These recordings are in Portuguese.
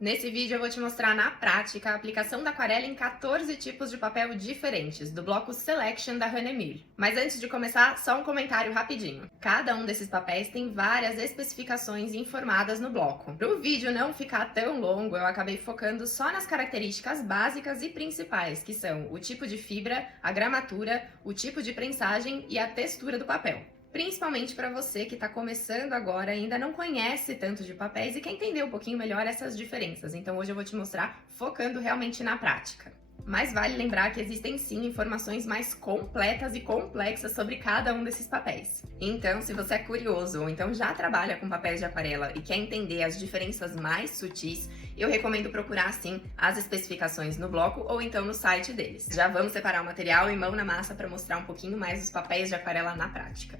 Nesse vídeo eu vou te mostrar na prática a aplicação da aquarela em 14 tipos de papel diferentes, do bloco Selection da Hanemir. Mas antes de começar, só um comentário rapidinho. Cada um desses papéis tem várias especificações informadas no bloco. Para o vídeo não ficar tão longo, eu acabei focando só nas características básicas e principais, que são o tipo de fibra, a gramatura, o tipo de prensagem e a textura do papel. Principalmente para você que está começando agora e ainda não conhece tanto de papéis e quer entender um pouquinho melhor essas diferenças. Então hoje eu vou te mostrar focando realmente na prática. Mas vale lembrar que existem sim informações mais completas e complexas sobre cada um desses papéis. Então, se você é curioso ou então já trabalha com papéis de aquarela e quer entender as diferenças mais sutis, eu recomendo procurar sim as especificações no bloco ou então no site deles. Já vamos separar o material e mão na massa para mostrar um pouquinho mais os papéis de aquarela na prática.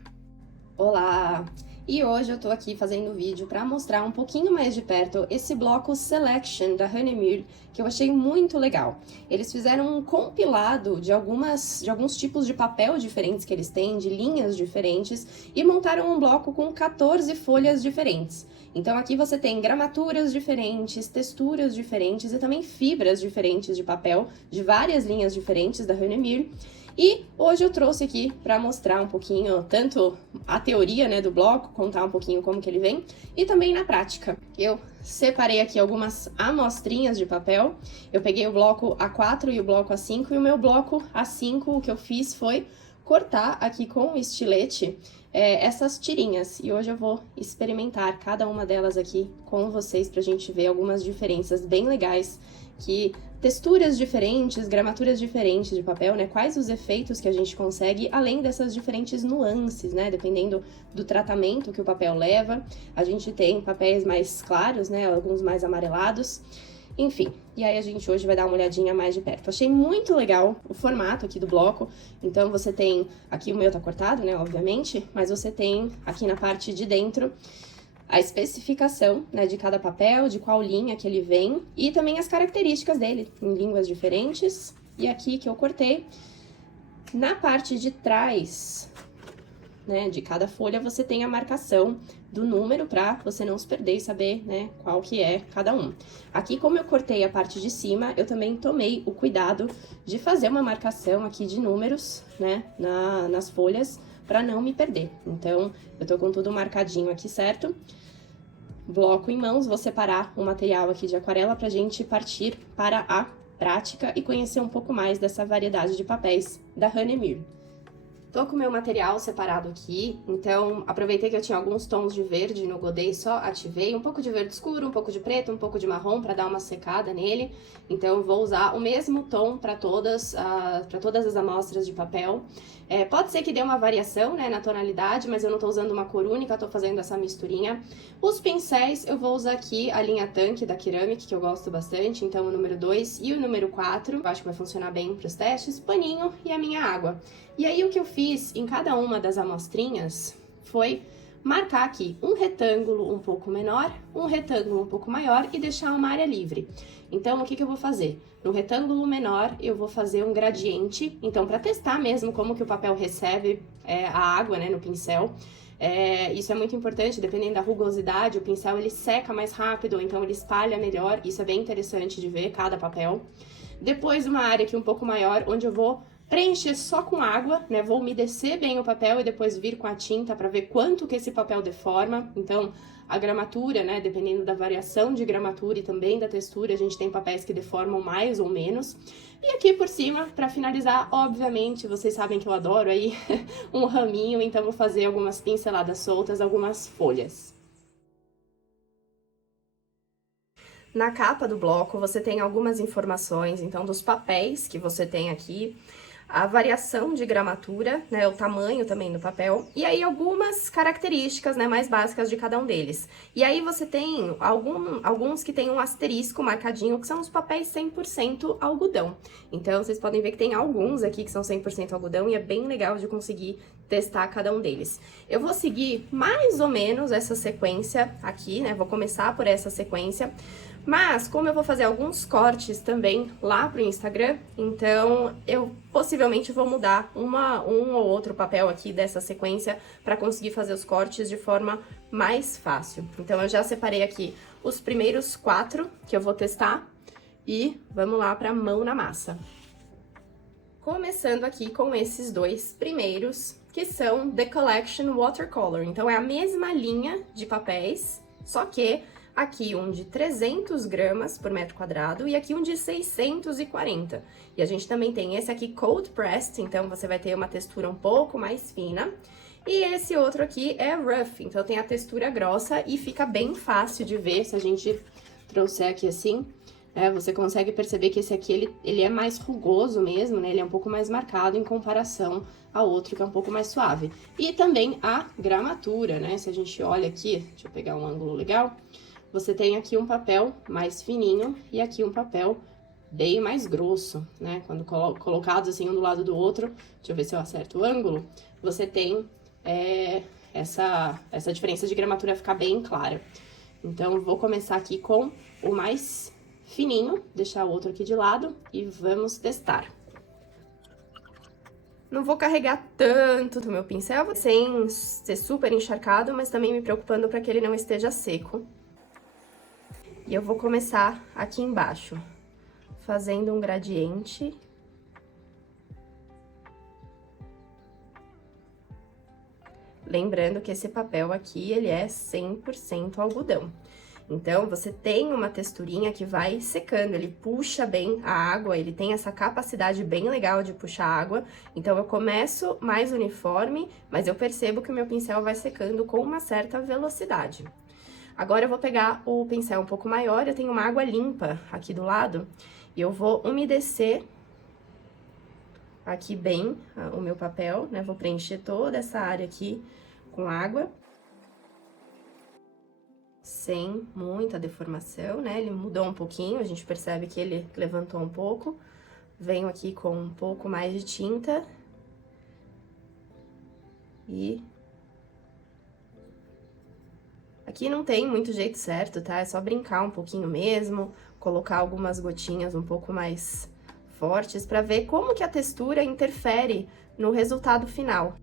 Olá! E hoje eu tô aqui fazendo um vídeo para mostrar um pouquinho mais de perto esse bloco Selection da Hanemir, que eu achei muito legal. Eles fizeram um compilado de alguns tipos de papel diferentes que eles têm, de linhas diferentes, e montaram um bloco com 14 folhas diferentes. Então aqui você tem gramaturas diferentes, texturas diferentes e também fibras diferentes de papel, de várias linhas diferentes da Hanemir. E hoje eu trouxe aqui para mostrar um pouquinho, tanto a teoria, né, do bloco, contar um pouquinho como que ele vem, e também na prática. Eu separei aqui algumas amostrinhas de papel, eu peguei o bloco A4 e o bloco A5, e o meu bloco A5, o que eu fiz foi cortar aqui com o estilete essas tirinhas, e hoje eu vou experimentar cada uma delas aqui com vocês pra gente ver algumas diferenças bem legais, que texturas diferentes, gramaturas diferentes de papel, né? Quais os efeitos que a gente consegue, além dessas diferentes nuances, né? Dependendo do tratamento que o papel leva. A gente tem papéis mais claros, né? Alguns mais amarelados. Enfim, e aí a gente hoje vai dar uma olhadinha mais de perto. Achei muito legal o formato aqui do bloco. Então você tem, aqui o meu tá cortado, né? Obviamente, mas você tem aqui na parte de dentro a especificação, né, de cada papel, de qual linha que ele vem e também as características dele em línguas diferentes. E aqui que eu cortei, na parte de trás, né, de cada folha você tem a marcação do número para você não se perder e saber, né, qual que é cada um. Aqui, como eu cortei a parte de cima, eu também tomei o cuidado de fazer uma marcação aqui de números, né, nas folhas, para não me perder. Então, eu tô com tudo marcadinho aqui, certo? Bloco em mãos, vou separar o material aqui de aquarela pra gente partir para a prática e conhecer um pouco mais dessa variedade de papéis da Hanemir. Tô com o meu material separado aqui, então aproveitei que eu tinha alguns tons de verde no godê, só ativei um pouco de verde escuro, um pouco de preto, um pouco de marrom para dar uma secada nele. Então eu vou usar o mesmo tom para todas as amostras de papel. Pode ser que dê uma variação, né, na tonalidade, mas eu não tô usando uma cor única, tô fazendo essa misturinha. Os pincéis, eu vou usar aqui a linha Tanque da Ceramic, que eu gosto bastante, então o número 2 e o número 4, eu acho que vai funcionar bem para os testes, paninho e a minha água. E aí o que eu fiz em cada uma das amostrinhas foi marcar aqui um retângulo um pouco menor, um retângulo um pouco maior e deixar uma área livre. Então, o que eu vou fazer? No retângulo menor, eu vou fazer um gradiente, então, para testar mesmo como que o papel recebe a água, né, no pincel. Isso é muito importante, dependendo da rugosidade, o pincel ele seca mais rápido, ou então ele espalha melhor, isso é bem interessante de ver cada papel. Depois, uma área aqui um pouco maior, onde eu vou preencher só com água, né? Vou umedecer bem o papel e depois vir com a tinta para ver quanto que esse papel deforma. Então, a gramatura, né? Dependendo da variação de gramatura e também da textura, a gente tem papéis que deformam mais ou menos. E aqui por cima, para finalizar, obviamente, vocês sabem que eu adoro aí um raminho, então vou fazer algumas pinceladas soltas, algumas folhas. Na capa do bloco, você tem algumas informações, então, dos papéis que você tem aqui, a variação de gramatura, né, o tamanho também do papel, e aí algumas características, né, mais básicas de cada um deles. E aí você tem alguns que tem um asterisco marcadinho, que são os papéis 100% algodão. Então, vocês podem ver que tem alguns aqui que são 100% algodão e é bem legal de conseguir testar cada um deles. Eu vou seguir mais ou menos essa sequência aqui, né, vou começar por essa sequência. Mas, como eu vou fazer alguns cortes também lá pro Instagram, então eu possivelmente vou mudar um ou outro papel aqui dessa sequência para conseguir fazer os cortes de forma mais fácil. Então, eu já separei aqui os primeiros 4 que eu vou testar e vamos lá para mão na massa. Começando aqui com esses 2 primeiros, que são The Collection Watercolor. Então, é a mesma linha de papéis, só que aqui um de 300 gramas por metro quadrado e aqui um de 640. E a gente também tem esse aqui cold pressed, então você vai ter uma textura um pouco mais fina. E esse outro aqui é rough, então tem a textura grossa e fica bem fácil de ver se a gente trouxer aqui assim. Você consegue perceber que esse aqui, ele é mais rugoso mesmo, né? Ele é um pouco mais marcado em comparação ao outro, que é um pouco mais suave. E também a gramatura, né? Se a gente olha aqui, deixa eu pegar um ângulo legal, você tem aqui um papel mais fininho e aqui um papel bem mais grosso, né? Quando colocados assim um do lado do outro, deixa eu ver se eu acerto o ângulo, você tem essa diferença de gramatura ficar bem clara. Então, vou começar aqui com o mais fininho, deixar o outro aqui de lado e vamos testar. Não vou carregar tanto do meu pincel, sem ser super encharcado, mas também me preocupando para que ele não esteja seco. E eu vou começar aqui embaixo, fazendo um gradiente. Lembrando que esse papel aqui, ele é 100% algodão. Então, você tem uma texturinha que vai secando, ele puxa bem a água, ele tem essa capacidade bem legal de puxar água. Então, eu começo mais uniforme, mas eu percebo que o meu pincel vai secando com uma certa velocidade. Agora, eu vou pegar o pincel um pouco maior, eu tenho uma água limpa aqui do lado, e eu vou umedecer aqui bem o meu papel, né? Vou preencher toda essa área aqui com água. Sem muita deformação, né? Ele mudou um pouquinho, a gente percebe que ele levantou um pouco. Venho aqui com um pouco mais de tinta. E... aqui não tem muito jeito certo, tá? É só brincar um pouquinho mesmo, colocar algumas gotinhas um pouco mais fortes pra ver como que a textura interfere no resultado final.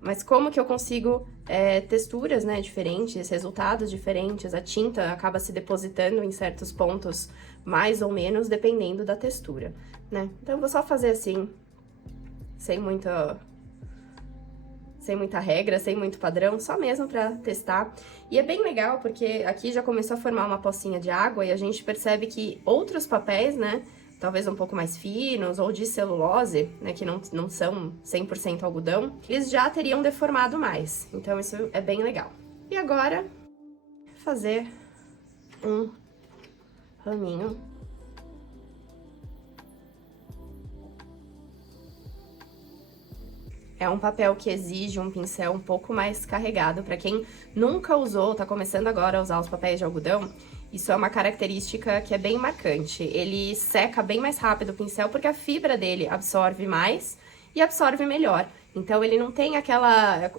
Mas como que eu consigo texturas, né, diferentes, resultados diferentes, a tinta acaba se depositando em certos pontos mais ou menos, dependendo da textura, né? Então, eu vou só fazer assim, sem muita regra, sem muito padrão, só mesmo pra testar. E é bem legal, porque aqui já começou a formar uma pocinha de água e a gente percebe que outros papéis, né, talvez um pouco mais finos, ou de celulose, né, que não são 100% algodão, eles já teriam deformado mais. Então, isso é bem legal. E agora, fazer um raminho. É um papel que exige um pincel um pouco mais carregado. Para quem nunca usou, tá começando agora a usar os papéis de algodão, isso é uma característica que é bem marcante. Ele seca bem mais rápido o pincel porque a fibra dele absorve mais e absorve melhor. Então, ele não tem aquela...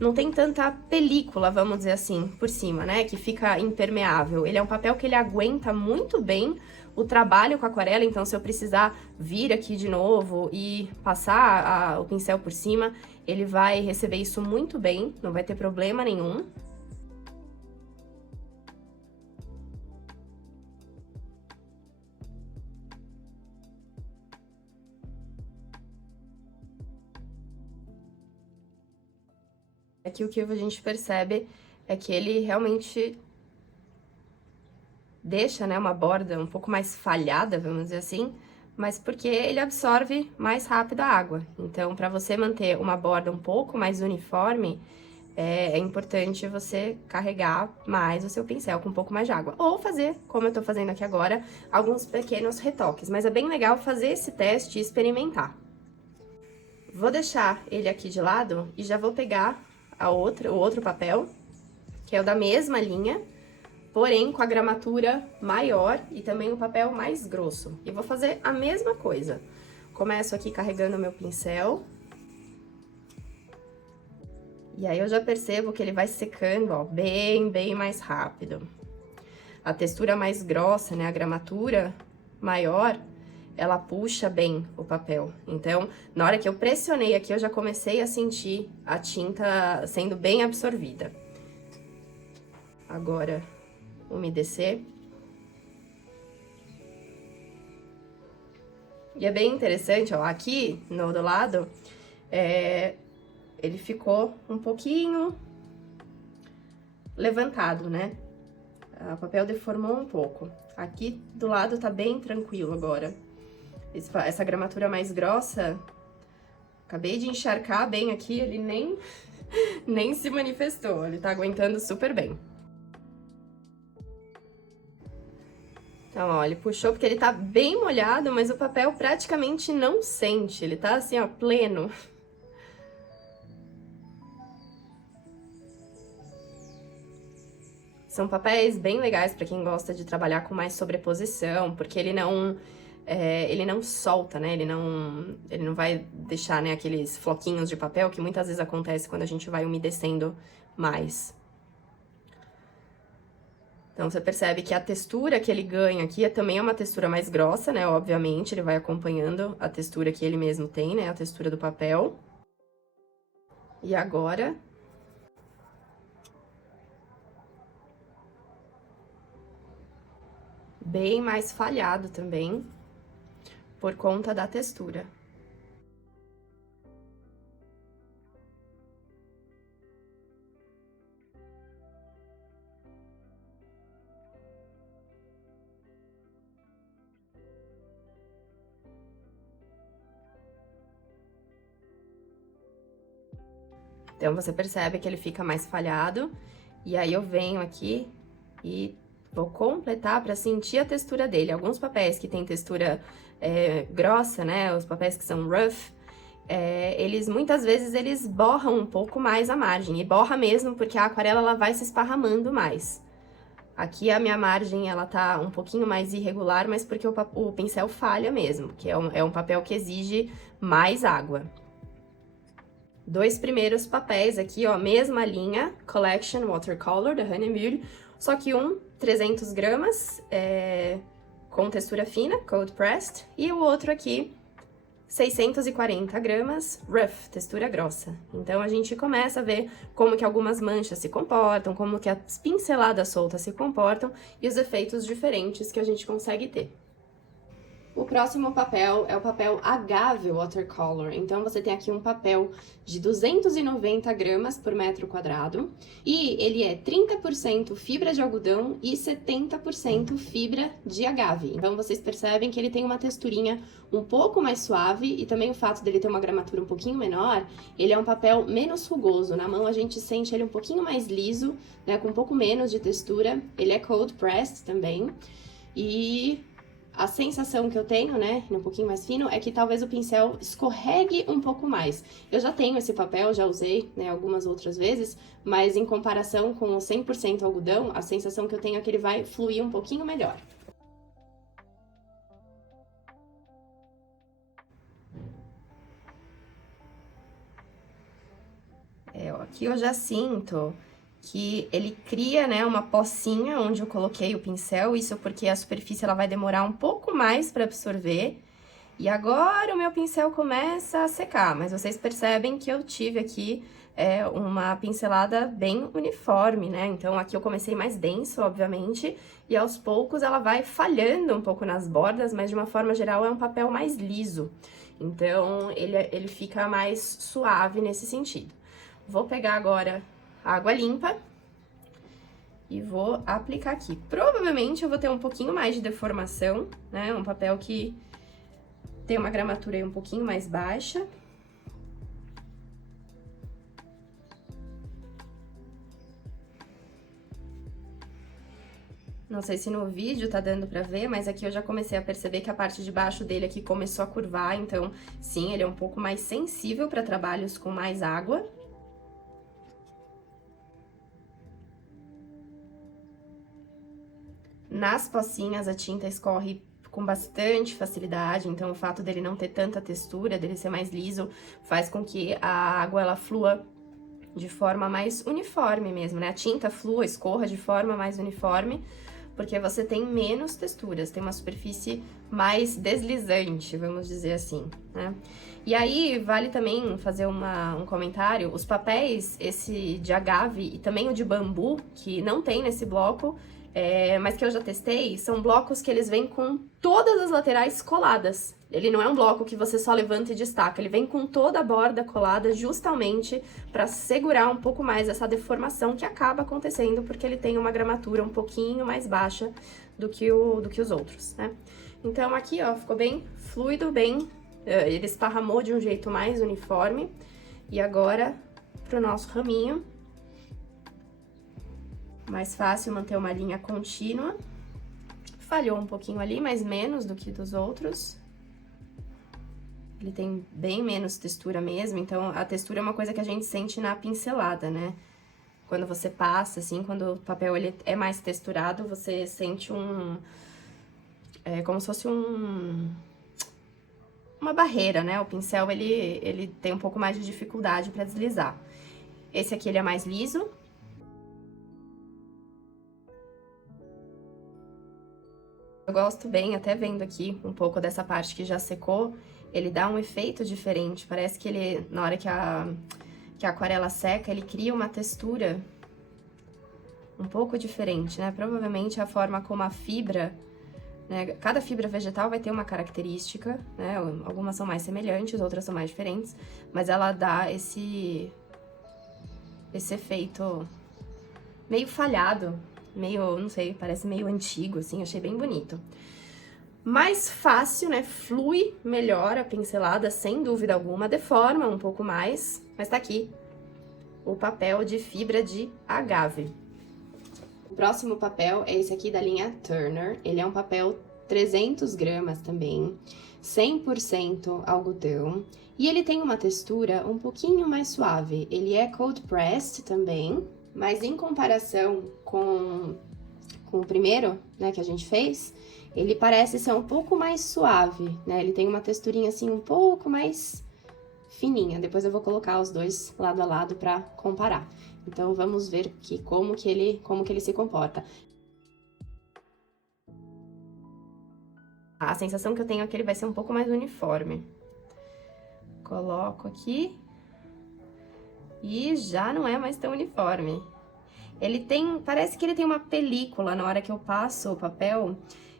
não tem tanta película, vamos dizer assim, por cima, né? Que fica impermeável. Ele é um papel que ele aguenta muito bem o trabalho com a aquarela, então se eu precisar vir aqui de novo e passar o pincel por cima, ele vai receber isso muito bem, não vai ter problema nenhum. Aqui o que a gente percebe é que ele realmente deixa, né, uma borda um pouco mais falhada, vamos dizer assim, mas porque ele absorve mais rápido a água. Então, para você manter uma borda um pouco mais uniforme, é importante você carregar mais o seu pincel com um pouco mais de água. Ou fazer, como eu tô fazendo aqui agora, alguns pequenos retoques. Mas é bem legal fazer esse teste e experimentar. Vou deixar ele aqui de lado e já vou pegar o outro papel, que é o da mesma linha, porém com a gramatura maior e também o papel mais grosso. E vou fazer a mesma coisa. Começo aqui carregando o meu pincel. E aí eu já percebo que ele vai secando, ó, bem mais rápido. A textura mais grossa, né, a gramatura maior, ela puxa bem o papel. Então, na hora que eu pressionei aqui, eu já comecei a sentir a tinta sendo bem absorvida. Agora, umedecer. E é bem interessante, ó, aqui do lado, ele ficou um pouquinho levantado, né? O papel deformou um pouco. Aqui do lado tá bem tranquilo agora. Essa gramatura mais grossa, acabei de encharcar bem aqui, ele nem se manifestou, ele tá aguentando super bem. Então, ó, ele puxou porque ele tá bem molhado, mas o papel praticamente não sente, ele tá assim, ó, pleno. São papéis bem legais para quem gosta de trabalhar com mais sobreposição, porque ele não solta, né? Ele não vai deixar, né, aqueles floquinhos de papel que muitas vezes acontece quando a gente vai umedecendo mais. Então, você percebe que a textura que ele ganha aqui também é uma textura mais grossa, né? Obviamente, ele vai acompanhando a textura que ele mesmo tem, né? A textura do papel. E agora... bem mais falhado também, por conta da textura. Então, você percebe que ele fica mais falhado, e aí eu venho aqui e vou completar para sentir a textura dele. Alguns papéis que tem textura grossa, né, os papéis que são rough, muitas vezes eles borram um pouco mais a margem, e borra mesmo porque a aquarela ela vai se esparramando mais. Aqui a minha margem ela tá um pouquinho mais irregular, mas porque o pincel falha mesmo, que é um papel que exige mais água. Dois primeiros papéis aqui, ó, mesma linha, Collection Watercolor, da Hahnemühle, só que 300 gramas, com textura fina, Cold Pressed, e o outro aqui, 640 gramas, Rough, textura grossa. Então, a gente começa a ver como que algumas manchas se comportam, como que as pinceladas soltas se comportam, e os efeitos diferentes que a gente consegue ter. O próximo papel é o papel Agave Watercolor. Então, você tem aqui um papel de 290 gramas por metro quadrado. E ele é 30% fibra de algodão e 70% fibra de agave. Então, vocês percebem que ele tem uma texturinha um pouco mais suave. E também o fato dele ter uma gramatura um pouquinho menor, ele é um papel menos rugoso. Na mão, a gente sente ele um pouquinho mais liso, né, com um pouco menos de textura. Ele é cold pressed também. E... a sensação que eu tenho, né, um pouquinho mais fino, é que talvez o pincel escorregue um pouco mais. Eu já tenho esse papel, já usei, né, algumas outras vezes, mas em comparação com o 100% algodão, a sensação que eu tenho é que ele vai fluir um pouquinho melhor. Aqui eu já sinto que ele cria, né, uma pocinha onde eu coloquei o pincel, isso porque a superfície ela vai demorar um pouco mais para absorver. E agora o meu pincel começa a secar, mas vocês percebem que eu tive aqui uma pincelada bem uniforme, né? Então aqui eu comecei mais denso, obviamente, e aos poucos ela vai falhando um pouco nas bordas, mas de uma forma geral é um papel mais liso. Então ele fica mais suave nesse sentido. Vou pegar agora água limpa e vou aplicar aqui. Provavelmente eu vou ter um pouquinho mais de deformação, né? Um papel que tem uma gramatura aí um pouquinho mais baixa. Não sei se no vídeo tá dando pra ver, mas aqui eu já comecei a perceber que a parte de baixo dele aqui começou a curvar, então sim, ele é um pouco mais sensível para trabalhos com mais água. Nas pocinhas, a tinta escorre com bastante facilidade, então o fato dele não ter tanta textura, dele ser mais liso, faz com que a água ela flua de forma mais uniforme mesmo, né? A tinta flua, escorra de forma mais uniforme, porque você tem menos texturas, tem uma superfície mais deslizante, vamos dizer assim, né? E aí, vale também fazer um comentário, os papéis, esse de agave e também o de bambu, que não tem nesse bloco, mas que eu já testei, são blocos que eles vêm com todas as laterais coladas. Ele não é um bloco que você só levanta e destaca, ele vem com toda a borda colada justamente para segurar um pouco mais essa deformação que acaba acontecendo porque ele tem uma gramatura um pouquinho mais baixa do que os outros, né? Então aqui, ó, ficou bem fluido, ele esparramou de um jeito mais uniforme. E agora, pro nosso raminho, mais fácil manter uma linha contínua. Falhou um pouquinho ali, mas menos do que dos outros. Ele tem bem menos textura mesmo, então a textura é uma coisa que a gente sente na pincelada, né? Quando você passa, assim, quando o papel ele é mais texturado, você sente como se fosse uma barreira, né? O pincel, ele tem um pouco mais de dificuldade para deslizar. Esse aqui, ele é mais liso. Eu gosto bem, até vendo aqui um pouco dessa parte que já secou, ele dá um efeito diferente. Parece que ele, na hora que a aquarela seca, ele cria uma textura um pouco diferente, né? Provavelmente a forma como a fibra, né? Cada fibra vegetal vai ter uma característica, né? Algumas são mais semelhantes, outras são mais diferentes, mas ela dá esse efeito meio falhado, meio, não sei, parece meio antigo, assim, achei bem bonito. Mais fácil, né? Flui melhor a pincelada, sem dúvida alguma, deforma um pouco mais, mas tá aqui o papel de fibra de agave. O próximo papel é esse aqui da linha Turner, ele é um papel 300 gramas também, 100% algodão, e ele tem uma textura um pouquinho mais suave, ele é cold pressed também, mas em comparação com o primeiro, né, que a gente fez, ele parece ser um pouco mais suave, né, ele tem uma texturinha assim um pouco mais fininha, depois eu vou colocar os dois lado a lado pra comparar. Então, vamos ver aqui como que ele se comporta. A sensação que eu tenho é que ele vai ser um pouco mais uniforme. Coloco aqui. E já não é mais tão uniforme. Parece que ele tem uma película na hora que eu passo o papel,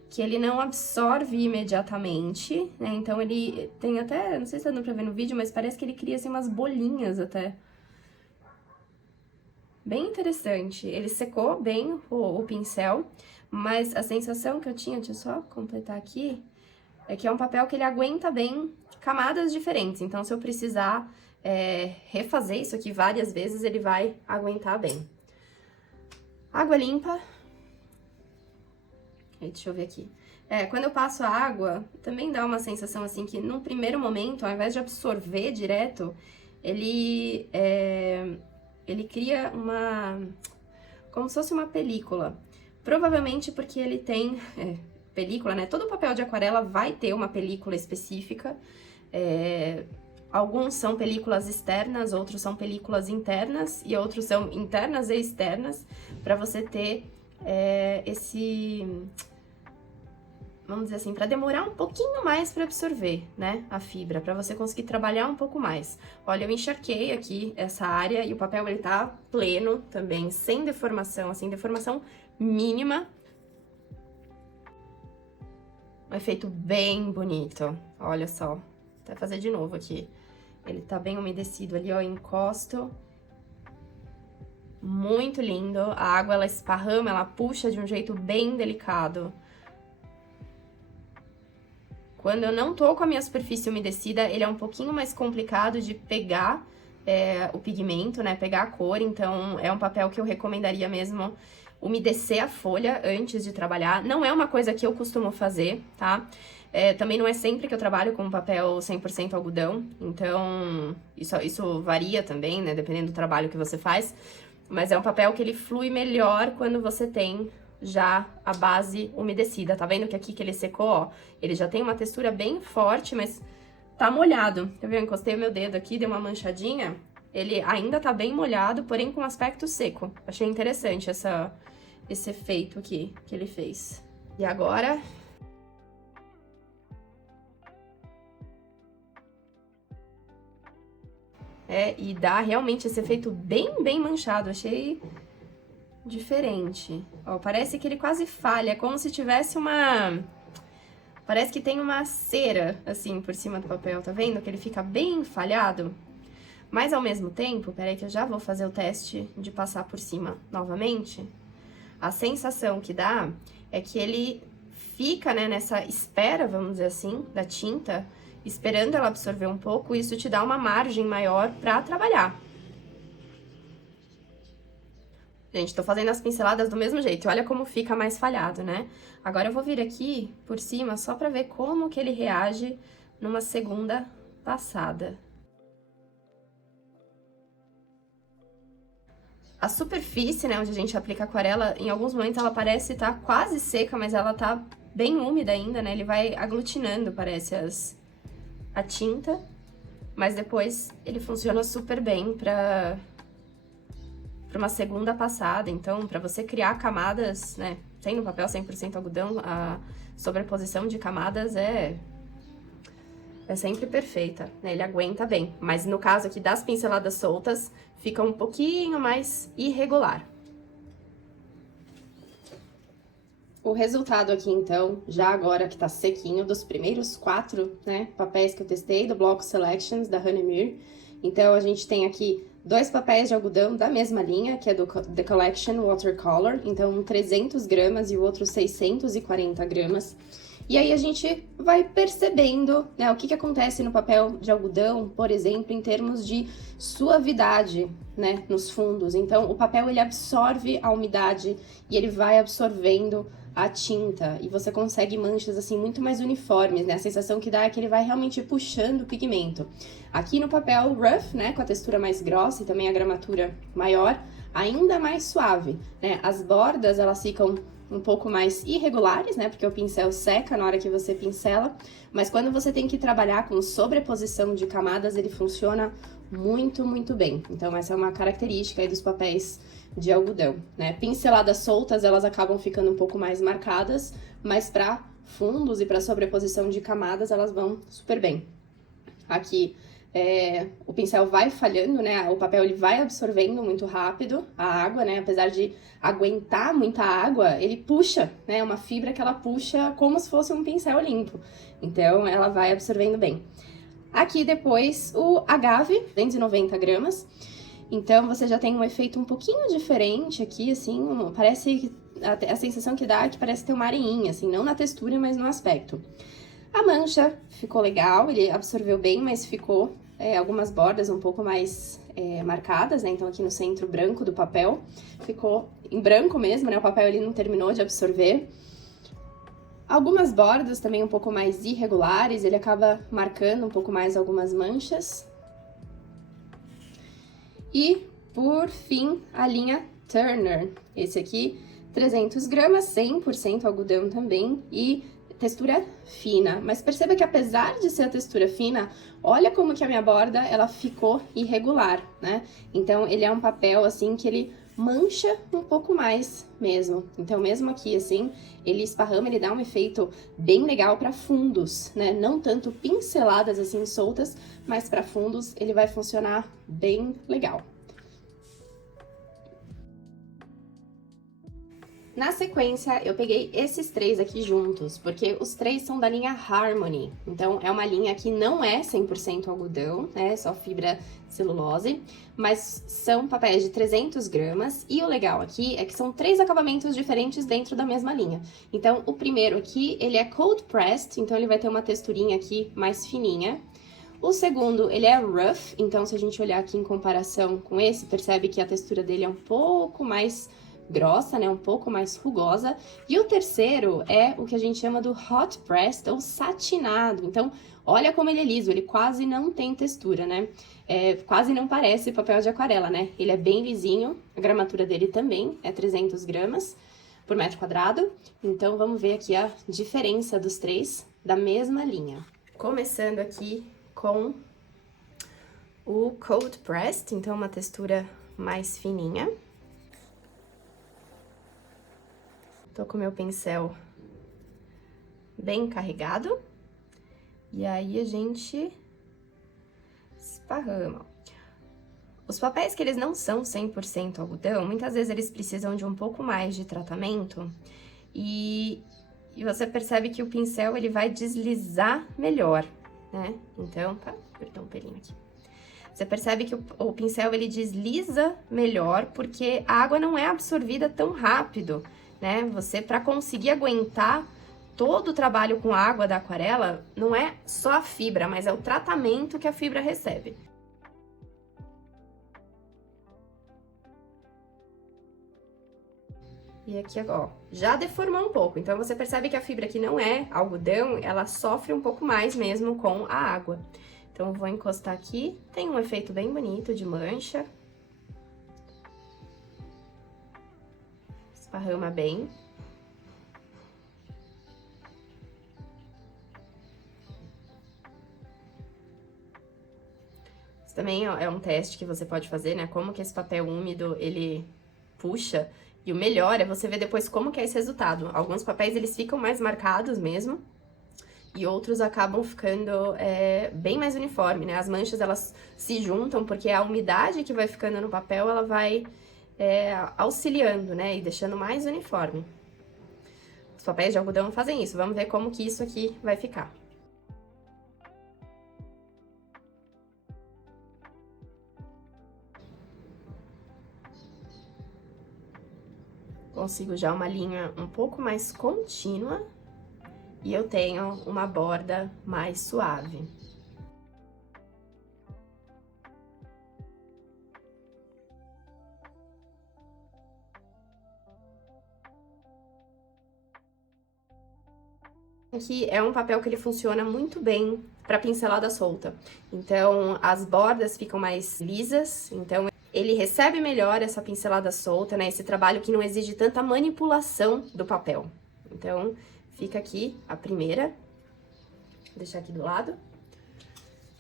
que ele não absorve imediatamente, né? Então, ele tem até, não sei se tá dando pra ver no vídeo, mas parece que ele cria, assim, umas bolinhas até. Bem interessante. Ele secou bem o pincel, mas a sensação que eu tinha, deixa eu só completar aqui, é que é um papel que ele aguenta bem camadas diferentes. Então, se eu precisar refazer isso aqui várias vezes, ele vai aguentar bem. Água limpa. Deixa eu ver aqui. Quando eu passo a água, também dá uma sensação assim que, num primeiro momento, ao invés de absorver direto, ele cria como se fosse uma película. Provavelmente porque ele tem película, né? Todo papel de aquarela vai ter uma película específica. Alguns são películas externas, outros são películas internas, e outros são internas e externas, para você ter vamos dizer assim, para demorar um pouquinho mais para absorver, né, a fibra, para você conseguir trabalhar um pouco mais. Olha, eu encharquei aqui essa área e o papel ele tá pleno também, sem deformação, assim, deformação mínima. Um efeito bem bonito, olha só. Vou até fazer de novo aqui. Ele tá bem umedecido ali, ó, encosto. Muito lindo. A água, ela esparrama, ela puxa de um jeito bem delicado. Quando eu não tô com a minha superfície umedecida, ele é um pouquinho mais complicado de pegar o pigmento, né? Pegar a cor, então é um papel que eu recomendaria mesmo umedecer a folha antes de trabalhar. Não é uma coisa que eu costumo fazer, tá? Também não é sempre que eu trabalho com papel 100% algodão, então isso varia também, né? Dependendo do trabalho que você faz. Mas é um papel que ele flui melhor quando você tem já a base umedecida. Tá vendo que aqui que ele secou, ó, ele já tem uma textura bem forte, mas tá molhado. Tá vendo? Eu encostei o meu dedo aqui, deu uma manchadinha. Ele ainda tá bem molhado, porém com aspecto seco. Achei interessante esse efeito aqui que ele fez. E agora... e dá realmente esse efeito bem manchado. Achei diferente. Ó, parece que ele quase falha, é como se tivesse uma... Parece que tem uma cera, assim, por cima do papel, tá vendo? Que ele fica bem falhado. Mas, ao mesmo tempo, peraí que eu já vou fazer o teste de passar por cima novamente. A sensação que dá é que ele fica, né, nessa espera, vamos dizer assim, da tinta, esperando ela absorver um pouco, e isso te dá uma margem maior pra trabalhar. Gente, tô fazendo as pinceladas do mesmo jeito, olha como fica mais falhado, né? Agora eu vou vir aqui por cima só pra ver como que ele reage numa segunda passada. A superfície, né, onde a gente aplica aquarela, em alguns momentos ela parece estar quase seca, mas ela tá bem úmida ainda, né? Ele vai aglutinando, parece, a tinta, mas depois ele funciona super bem pra uma segunda passada. Então, para você criar camadas, né, sem no papel 100% algodão, a sobreposição de camadas é sempre perfeita, né, ele aguenta bem. Mas no caso aqui das pinceladas soltas, fica um pouquinho mais irregular. O resultado aqui, então, já agora que tá sequinho, dos primeiros 4, né, papéis que eu testei do bloco Selections da Honeymir. Então, a gente tem aqui 2 papéis de algodão da mesma linha, que é do The Collection Watercolor, então um 300 gramas e o outro 640 gramas. E aí a gente vai percebendo, né, o que acontece no papel de algodão, por exemplo, em termos de suavidade, né, nos fundos. Então, o papel ele absorve a umidade e ele vai absorvendo a tinta, e você consegue manchas assim muito mais uniformes, né? A sensação que dá é que ele vai realmente puxando o pigmento. Aqui no papel rough, né, com a textura mais grossa e também a gramatura maior, ainda mais suave, né? As bordas, elas ficam um pouco mais irregulares, né, porque o pincel seca na hora que você pincela, mas quando você tem que trabalhar com sobreposição de camadas, ele funciona muito, muito bem. Então, essa é uma característica aí dos papéis de algodão, né? Pinceladas soltas, elas acabam ficando um pouco mais marcadas, mas para fundos e para sobreposição de camadas, elas vão super bem. Aqui, o pincel vai falhando, né? O papel ele vai absorvendo muito rápido a água, né? Apesar de aguentar muita água, ele puxa, né? Uma fibra que ela puxa como se fosse um pincel limpo. Então, ela vai absorvendo bem. Aqui depois o agave, 290 gramas. Então, você já tem um efeito um pouquinho diferente aqui, assim, parece... A sensação que dá é que parece ter uma areinha, assim, não na textura, mas no aspecto. A mancha ficou legal, ele absorveu bem, mas ficou algumas bordas um pouco mais marcadas, né? Então, aqui no centro branco do papel, ficou em branco mesmo, né? O papel ele não terminou de absorver. Algumas bordas também um pouco mais irregulares, ele acaba marcando um pouco mais algumas manchas. E, por fim, a linha Turner. Esse aqui, 300 gramas, 100% algodão também e textura fina. Mas perceba que apesar de ser a textura fina, olha como que a minha borda, ela ficou irregular, né? Então, ele é um papel, assim, que ele mancha um pouco mais mesmo. Então, mesmo aqui, assim, ele esparrama, ele dá um efeito bem legal para fundos, né? Não tanto pinceladas, assim, soltas, mas para fundos ele vai funcionar bem legal. Na sequência, eu peguei esses 3 aqui juntos, porque os 3 são da linha Harmony. Então, é uma linha que não é 100% algodão, né? É só fibra celulose, mas são papéis de 300 gramas. E o legal aqui é que são 3 acabamentos diferentes dentro da mesma linha. Então, o primeiro aqui, ele é cold pressed, então ele vai ter uma texturinha aqui mais fininha. O segundo, ele é rough, então se a gente olhar aqui em comparação com esse, percebe que a textura dele é um pouco mais grossa, né, um pouco mais rugosa. E o terceiro é o que a gente chama do hot pressed ou satinado. Então, olha como ele é liso, ele quase não tem textura, né? Quase não parece papel de aquarela, né? Ele é bem lisinho, a gramatura dele também é 300 gramas por metro quadrado. Então, vamos ver aqui a diferença dos 3 da mesma linha. Começando aqui com o cold pressed, então uma textura mais fininha. Tô com o meu pincel bem carregado. E aí, a gente esparrama. Os papéis que eles não são 100% algodão, muitas vezes eles precisam de um pouco mais de tratamento e você percebe que o pincel ele vai deslizar melhor, né? Então, apertar um pelinho aqui. Você percebe que o pincel ele desliza melhor porque a água não é absorvida tão rápido, né? Você, para conseguir aguentar todo o trabalho com a água da aquarela, não é só a fibra, mas é o tratamento que a fibra recebe. E aqui, ó, já deformou um pouco. Então, você percebe que a fibra que não é algodão, ela sofre um pouco mais mesmo com a água. Então, eu vou encostar aqui. Tem um efeito bem bonito de mancha. Esparrama bem. Isso também ó, é um teste que você pode fazer, né? Como que esse papel úmido, ele puxa. E o melhor é você ver depois como que é esse resultado. Alguns papéis, eles ficam mais marcados mesmo. E outros acabam ficando bem mais uniforme, né? As manchas, elas se juntam porque a umidade que vai ficando no papel, ela vai auxiliando, né? E deixando mais uniforme. Os papéis de algodão fazem isso. Vamos ver como que isso aqui vai ficar. Consigo já uma linha um pouco mais contínua e eu tenho uma borda mais suave. Aqui é um papel que ele funciona muito bem para pincelada solta. Então, as bordas ficam mais lisas, então ele recebe melhor essa pincelada solta, né? Esse trabalho que não exige tanta manipulação do papel. Então, fica aqui a primeira. Vou deixar aqui do lado.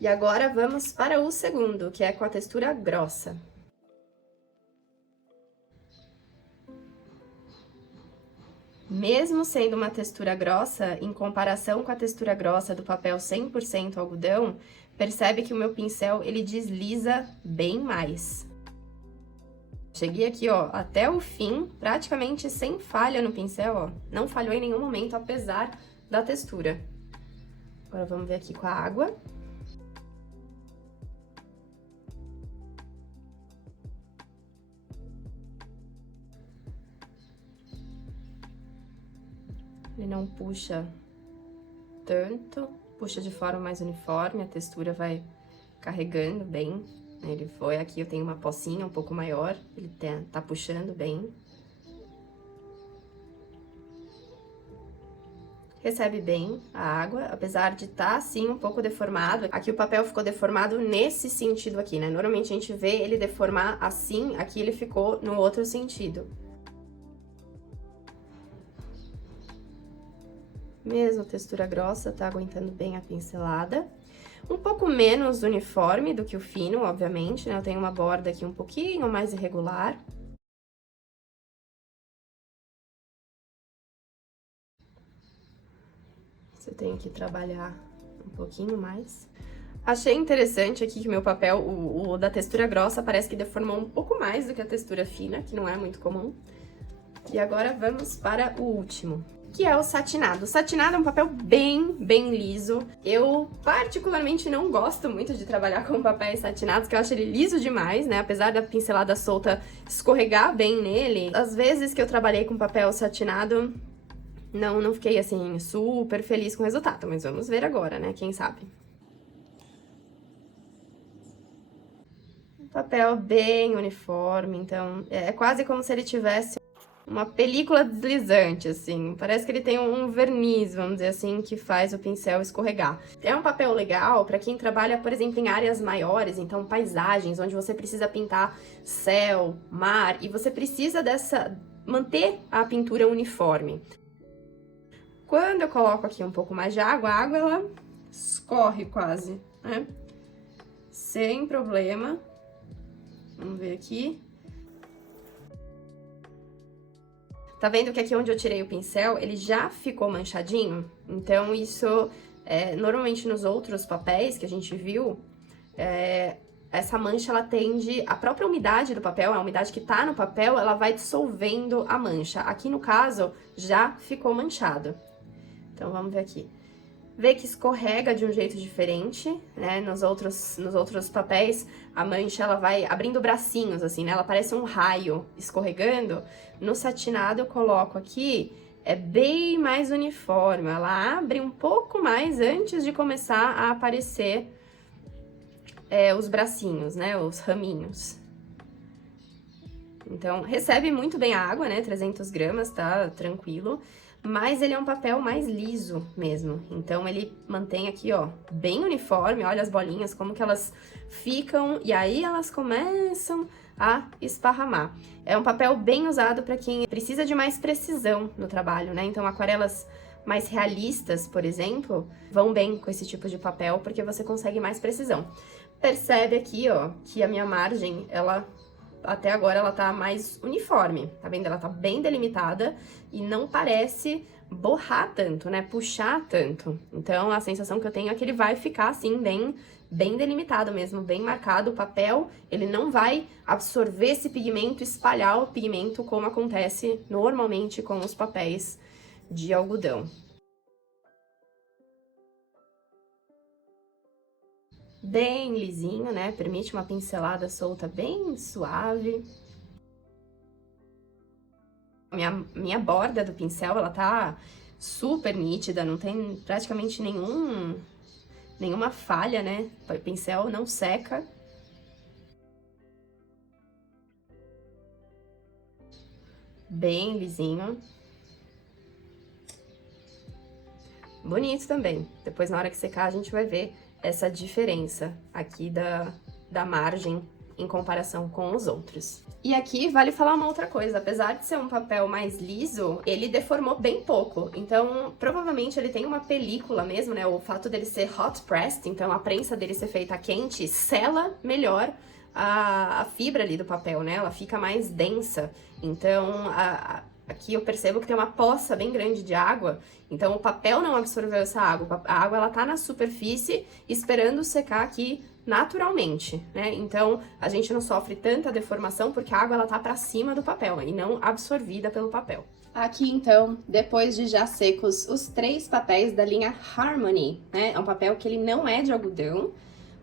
E agora vamos para o segundo, que é com a textura grossa. Mesmo sendo uma textura grossa, em comparação com a textura grossa do papel 100% algodão, percebe que o meu pincel, ele desliza bem mais. Cheguei aqui, ó, até o fim, praticamente sem falha no pincel, ó. Não falhou em nenhum momento, apesar da textura. Agora vamos ver aqui com a água. Ele não puxa tanto, puxa de forma mais uniforme, a textura vai carregando bem. Ele foi aqui, eu tenho uma pocinha um pouco maior, ele tá puxando bem. Recebe bem a água, apesar de estar, assim, um pouco deformado. Aqui o papel ficou deformado nesse sentido aqui, né? Normalmente a gente vê ele deformar assim, aqui ele ficou no outro sentido. Mesmo textura grossa, tá aguentando bem a pincelada. Um pouco menos uniforme do que o fino, obviamente, né? Eu tenho uma borda aqui um pouquinho mais irregular. Você tem que trabalhar um pouquinho mais. Achei interessante aqui que o meu papel, o da textura grossa, parece que deformou um pouco mais do que a textura fina, que não é muito comum. E agora vamos para o último, que é o satinado. O satinado é um papel bem liso. Eu particularmente não gosto muito de trabalhar com papéis satinados, que eu acho ele liso demais, né? Apesar da pincelada solta escorregar bem nele. Às vezes que eu trabalhei com papel satinado, não fiquei, assim, super feliz com o resultado. Mas vamos ver agora, né? Quem sabe? Um papel bem uniforme, então é quase como se ele tivesse uma película deslizante, assim. Parece que ele tem um verniz, vamos dizer assim, que faz o pincel escorregar. É um papel legal para quem trabalha, por exemplo, em áreas maiores, então paisagens, onde você precisa pintar céu, mar, e você precisa manter a pintura uniforme. Quando eu coloco aqui um pouco mais de água, a água, ela escorre quase, né? Sem problema. Vamos ver aqui. Tá vendo que aqui onde eu tirei o pincel, ele já ficou manchadinho? Então, isso, normalmente nos outros papéis que a gente viu, essa mancha, ela tende, a própria umidade do papel, a umidade que tá no papel, ela vai dissolvendo a mancha. Aqui no caso, já ficou manchado. Então, vamos ver aqui. Vê que escorrega de um jeito diferente, né? Nos outros papéis, a mancha, ela vai abrindo bracinhos, assim, né? Ela parece um raio escorregando. No satinado, eu coloco aqui, é bem mais uniforme. Ela abre um pouco mais antes de começar a aparecer os bracinhos, né? Os raminhos. Então, recebe muito bem a água, né? 300 gramas, tá tranquilo. Mas ele é um papel mais liso mesmo. Então, ele mantém aqui, ó, bem uniforme. Olha as bolinhas, como que elas ficam. E aí, elas começam a esparramar. É um papel bem usado para quem precisa de mais precisão no trabalho, né? Então, aquarelas mais realistas, por exemplo, vão bem com esse tipo de papel, porque você consegue mais precisão. Percebe aqui, ó, que a minha margem, ela... até agora ela tá mais uniforme, tá vendo? Ela tá bem delimitada e não parece borrar tanto, né? Puxar tanto. Então, a sensação que eu tenho é que ele vai ficar, assim, bem delimitado mesmo, bem marcado. O papel, ele não vai absorver esse pigmento, espalhar o pigmento, como acontece normalmente com os papéis de algodão. Bem lisinho, né? Permite uma pincelada solta bem suave. Minha borda do pincel, ela tá super nítida, não tem praticamente nenhuma falha, né? O pincel não seca. Bem lisinho. Bonito também. Depois, na hora que secar, a gente vai ver essa diferença aqui da margem em comparação com os outros. E aqui vale falar uma outra coisa, apesar de ser um papel mais liso, ele deformou bem pouco, então provavelmente ele tem uma película mesmo, né, o fato dele ser hot pressed, então a prensa dele ser feita quente, sela melhor a fibra ali do papel, né, ela fica mais densa, então aqui eu percebo que tem uma poça bem grande de água, então o papel não absorveu essa água, a água ela tá na superfície esperando secar aqui naturalmente, né? Então a gente não sofre tanta deformação porque a água ela tá para cima do papel e não absorvida pelo papel. Aqui então, depois de já secos os 3 papéis da linha Harmony, né? É um papel que ele não é de algodão,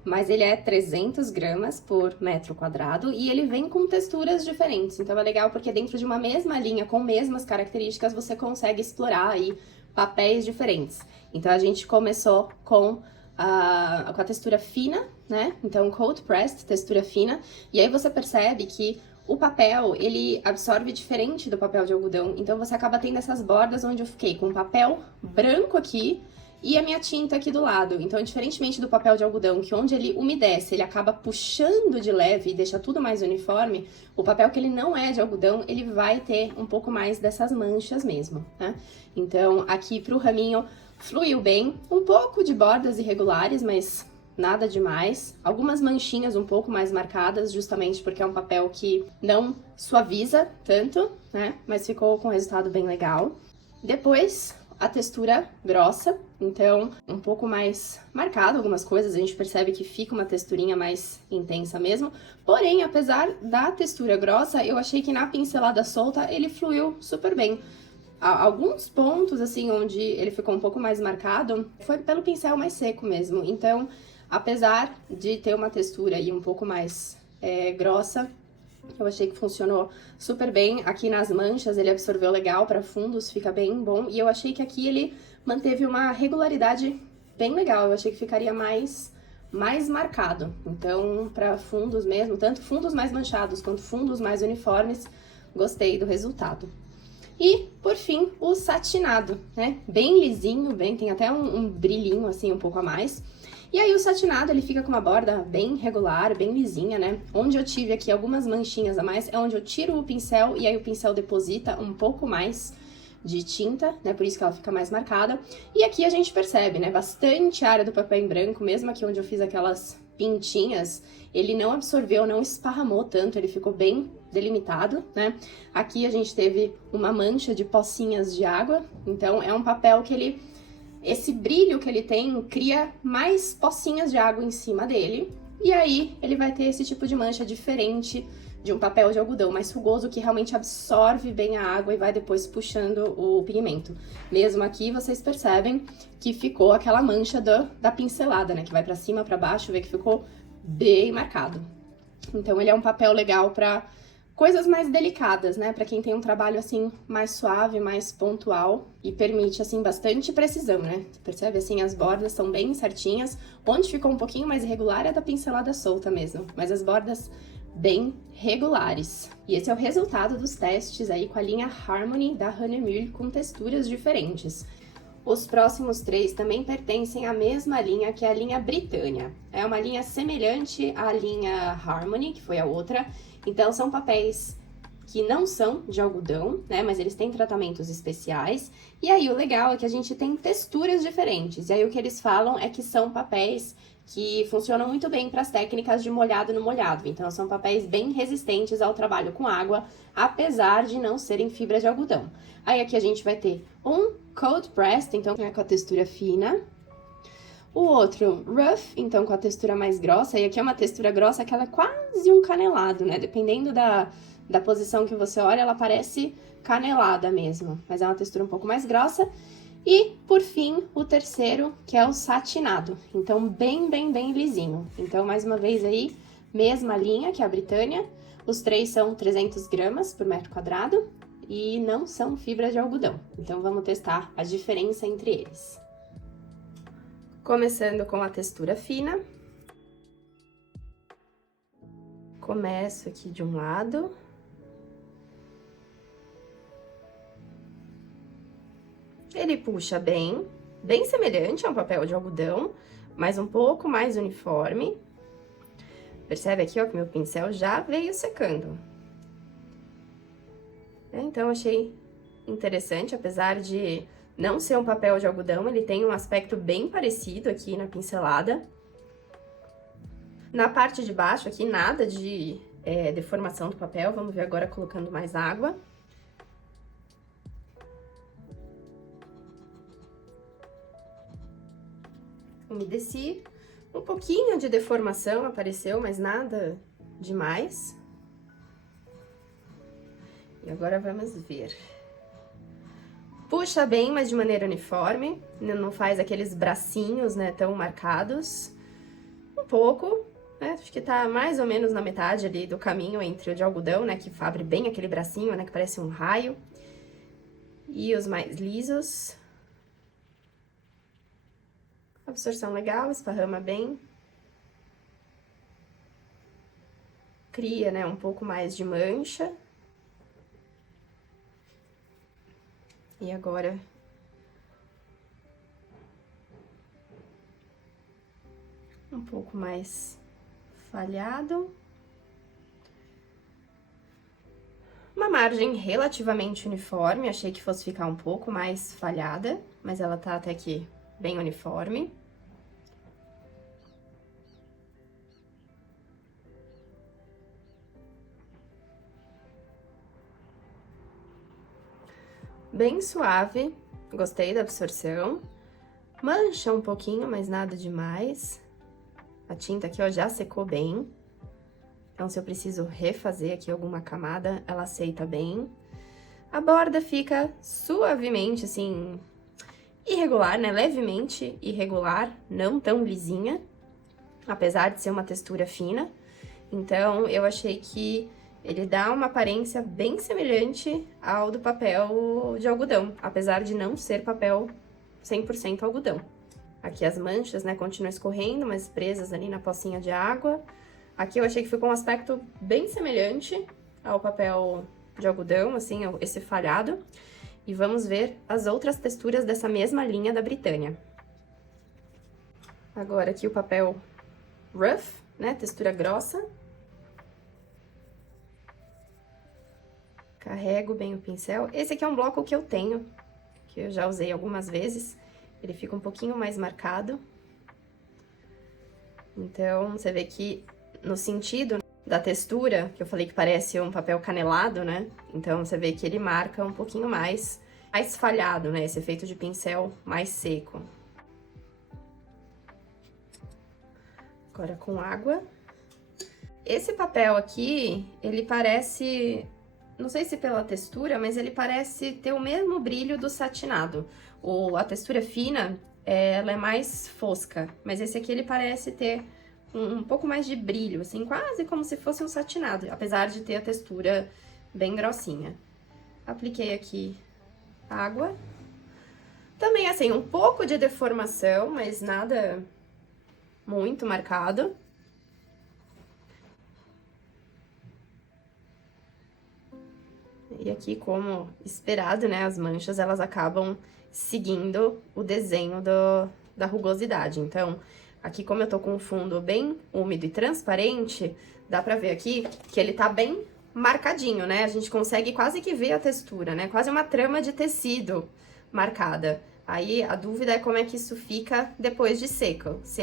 mas ele é 300 gramas por metro quadrado e ele vem com texturas diferentes. Então é legal porque dentro de uma mesma linha com mesmas características você consegue explorar aí papéis diferentes. Então a gente começou com a textura fina, né? Então cold pressed, textura fina. E aí você percebe que o papel, ele absorve diferente do papel de algodão. Então você acaba tendo essas bordas onde eu fiquei com papel branco aqui e a minha tinta aqui do lado. Então, diferentemente do papel de algodão, que onde ele umedece, ele acaba puxando de leve e deixa tudo mais uniforme, o papel que ele não é de algodão, ele vai ter um pouco mais dessas manchas mesmo, né? Então, aqui pro raminho fluiu bem, um pouco de bordas irregulares, mas nada demais. Algumas manchinhas um pouco mais marcadas, justamente porque é um papel que não suaviza tanto, né? Mas ficou com um resultado bem legal. Depois, a textura grossa, então um pouco mais marcado algumas coisas, a gente percebe que fica uma texturinha mais intensa mesmo. Porém, apesar da textura grossa, eu achei que na pincelada solta ele fluiu super bem. Alguns pontos, assim, onde ele ficou um pouco mais marcado, foi pelo pincel mais seco mesmo. Então, apesar de ter uma textura aí um pouco mais grossa, eu achei que funcionou super bem. Aqui nas manchas ele absorveu legal, para fundos fica bem bom. E eu achei que aqui ele manteve uma regularidade bem legal. Eu achei que ficaria mais marcado. Então, para fundos mesmo, tanto fundos mais manchados quanto fundos mais uniformes, gostei do resultado. E, por fim, o satinado, né? Bem lisinho, tem até um brilhinho, assim, um pouco a mais. E aí, o satinado, ele fica com uma borda bem regular, bem lisinha, né? Onde eu tive aqui algumas manchinhas a mais, é onde eu tiro o pincel e aí o pincel deposita um pouco mais de tinta, né? Por isso que ela fica mais marcada. E aqui a gente percebe, né? Bastante área do papel em branco, mesmo aqui onde eu fiz aquelas pintinhas, ele não absorveu, não esparramou tanto, ele ficou bem delimitado, né? Aqui a gente teve uma mancha de pocinhas de água, então é um papel que esse brilho que ele tem cria mais pocinhas de água em cima dele, E aí, ele vai ter esse tipo de mancha diferente de um papel de algodão mais rugoso, que realmente absorve bem a água e vai depois puxando o pigmento. Mesmo aqui, vocês percebem que ficou aquela mancha da pincelada, né? Que vai pra cima, pra baixo, vê que ficou bem marcado. Então, ele é um papel legal pra coisas mais delicadas, né? Pra quem tem um trabalho, assim, mais suave, mais pontual e permite, assim, bastante precisão, né? Percebe, assim, as bordas são bem certinhas. Onde ficou um pouquinho mais irregular é da pincelada solta mesmo, mas as bordas bem regulares. E esse é o resultado dos testes aí com a linha Harmony da Hanemühl com texturas diferentes. Os próximos 3 também pertencem à mesma linha, que é a linha Britânia. É uma linha semelhante à linha Harmony, que foi a outra. Então, são papéis que não são de algodão, né? Mas eles têm tratamentos especiais. E aí, o legal é que a gente tem texturas diferentes. E aí, o que eles falam é que são papéis que funcionam muito bem para as técnicas de molhado no molhado. Então, são papéis bem resistentes ao trabalho com água, apesar de não serem fibras de algodão. Aí, aqui a gente vai ter um cold pressed, então é com a textura fina. O outro, rough, então com a textura mais grossa. E aqui é uma textura grossa que ela é quase um canelado, né? Dependendo da posição que você olha, ela parece canelada mesmo. Mas é uma textura um pouco mais grossa. E, por fim, o terceiro, que é o satinado. Então, bem lisinho. Então, mais uma vez aí, mesma linha que a Britânia. Os 3 são 300 gramas por metro quadrado e não são fibras de algodão. Então, vamos testar a diferença entre eles. Começando com a textura fina. Começo aqui de um lado. Ele puxa bem semelhante a um papel de algodão, mas um pouco mais uniforme. Percebe aqui, ó, que meu pincel já veio secando. Então, achei interessante, apesar de não ser um papel de algodão, ele tem um aspecto bem parecido aqui na pincelada. Na parte de baixo aqui, nada de deformação do papel. Vamos ver agora colocando mais água. Umedeci. Um pouquinho de deformação apareceu, mas nada demais. E agora vamos ver. Puxa bem, mas de maneira uniforme. Não faz aqueles bracinhos, né, tão marcados. Um pouco, né, acho que tá mais ou menos na metade ali do caminho entre o de algodão, né, que abre bem aquele bracinho, né, que parece um raio. E os mais lisos. Absorção legal, esparrama bem. Cria, né, um pouco mais de mancha. E agora... um pouco mais falhado. Uma margem relativamente uniforme, achei que fosse ficar um pouco mais falhada, mas ela tá até aqui bem uniforme. Bem suave, gostei da absorção. Mancha um pouquinho, mas nada demais. A tinta aqui, ó, já secou bem. Então, se eu preciso refazer aqui alguma camada, ela aceita bem. A borda fica suavemente, assim, irregular, né? Levemente irregular, não tão lisinha, apesar de ser uma textura fina. Então, eu achei que ele dá uma aparência bem semelhante ao do papel de algodão, apesar de não ser papel 100% algodão. Aqui as manchas, né, continuam escorrendo, mas presas ali na pocinha de água. Aqui eu achei que ficou um aspecto bem semelhante ao papel de algodão, assim, esse falhado. E vamos ver as outras texturas dessa mesma linha da Britânia. Agora aqui o papel rough, né, textura grossa. Carrego bem o pincel. Esse aqui é um bloco que eu tenho, que eu já usei algumas vezes. Ele fica um pouquinho mais marcado. Então, você vê que no sentido da textura, que eu falei que parece um papel canelado, né? Então, você vê que ele marca um pouquinho mais falhado, né? Esse efeito de pincel mais seco. Agora com água. Esse papel aqui, ele parece, não sei se pela textura, mas ele parece ter o mesmo brilho do satinado. A textura fina, ela é mais fosca, mas esse aqui ele parece ter um pouco mais de brilho, assim, quase como se fosse um satinado, apesar de ter a textura bem grossinha. Apliquei aqui água. Também, assim, um pouco de deformação, mas nada muito marcado. E aqui, como esperado, né, as manchas, elas acabam seguindo o desenho da rugosidade. Então, aqui como eu tô com um fundo bem úmido e transparente, dá pra ver aqui que ele tá bem marcadinho, né? A gente consegue quase que ver a textura, né? Quase uma trama de tecido marcada. Aí, a dúvida é como é que isso fica depois de seco. Se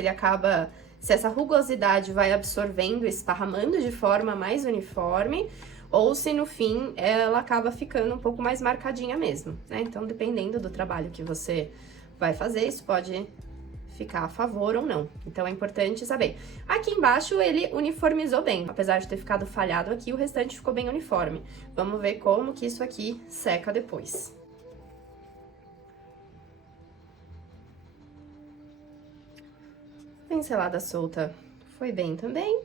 essa rugosidade vai absorvendo, esparramando de forma mais uniforme, ou se no fim ela acaba ficando um pouco mais marcadinha mesmo, né? Então, dependendo do trabalho que você vai fazer, isso pode ficar a favor ou não. Então, é importante saber. Aqui embaixo ele uniformizou bem, apesar de ter ficado falhado aqui, o restante ficou bem uniforme. Vamos ver como que isso aqui seca depois. Pincelada solta foi bem também.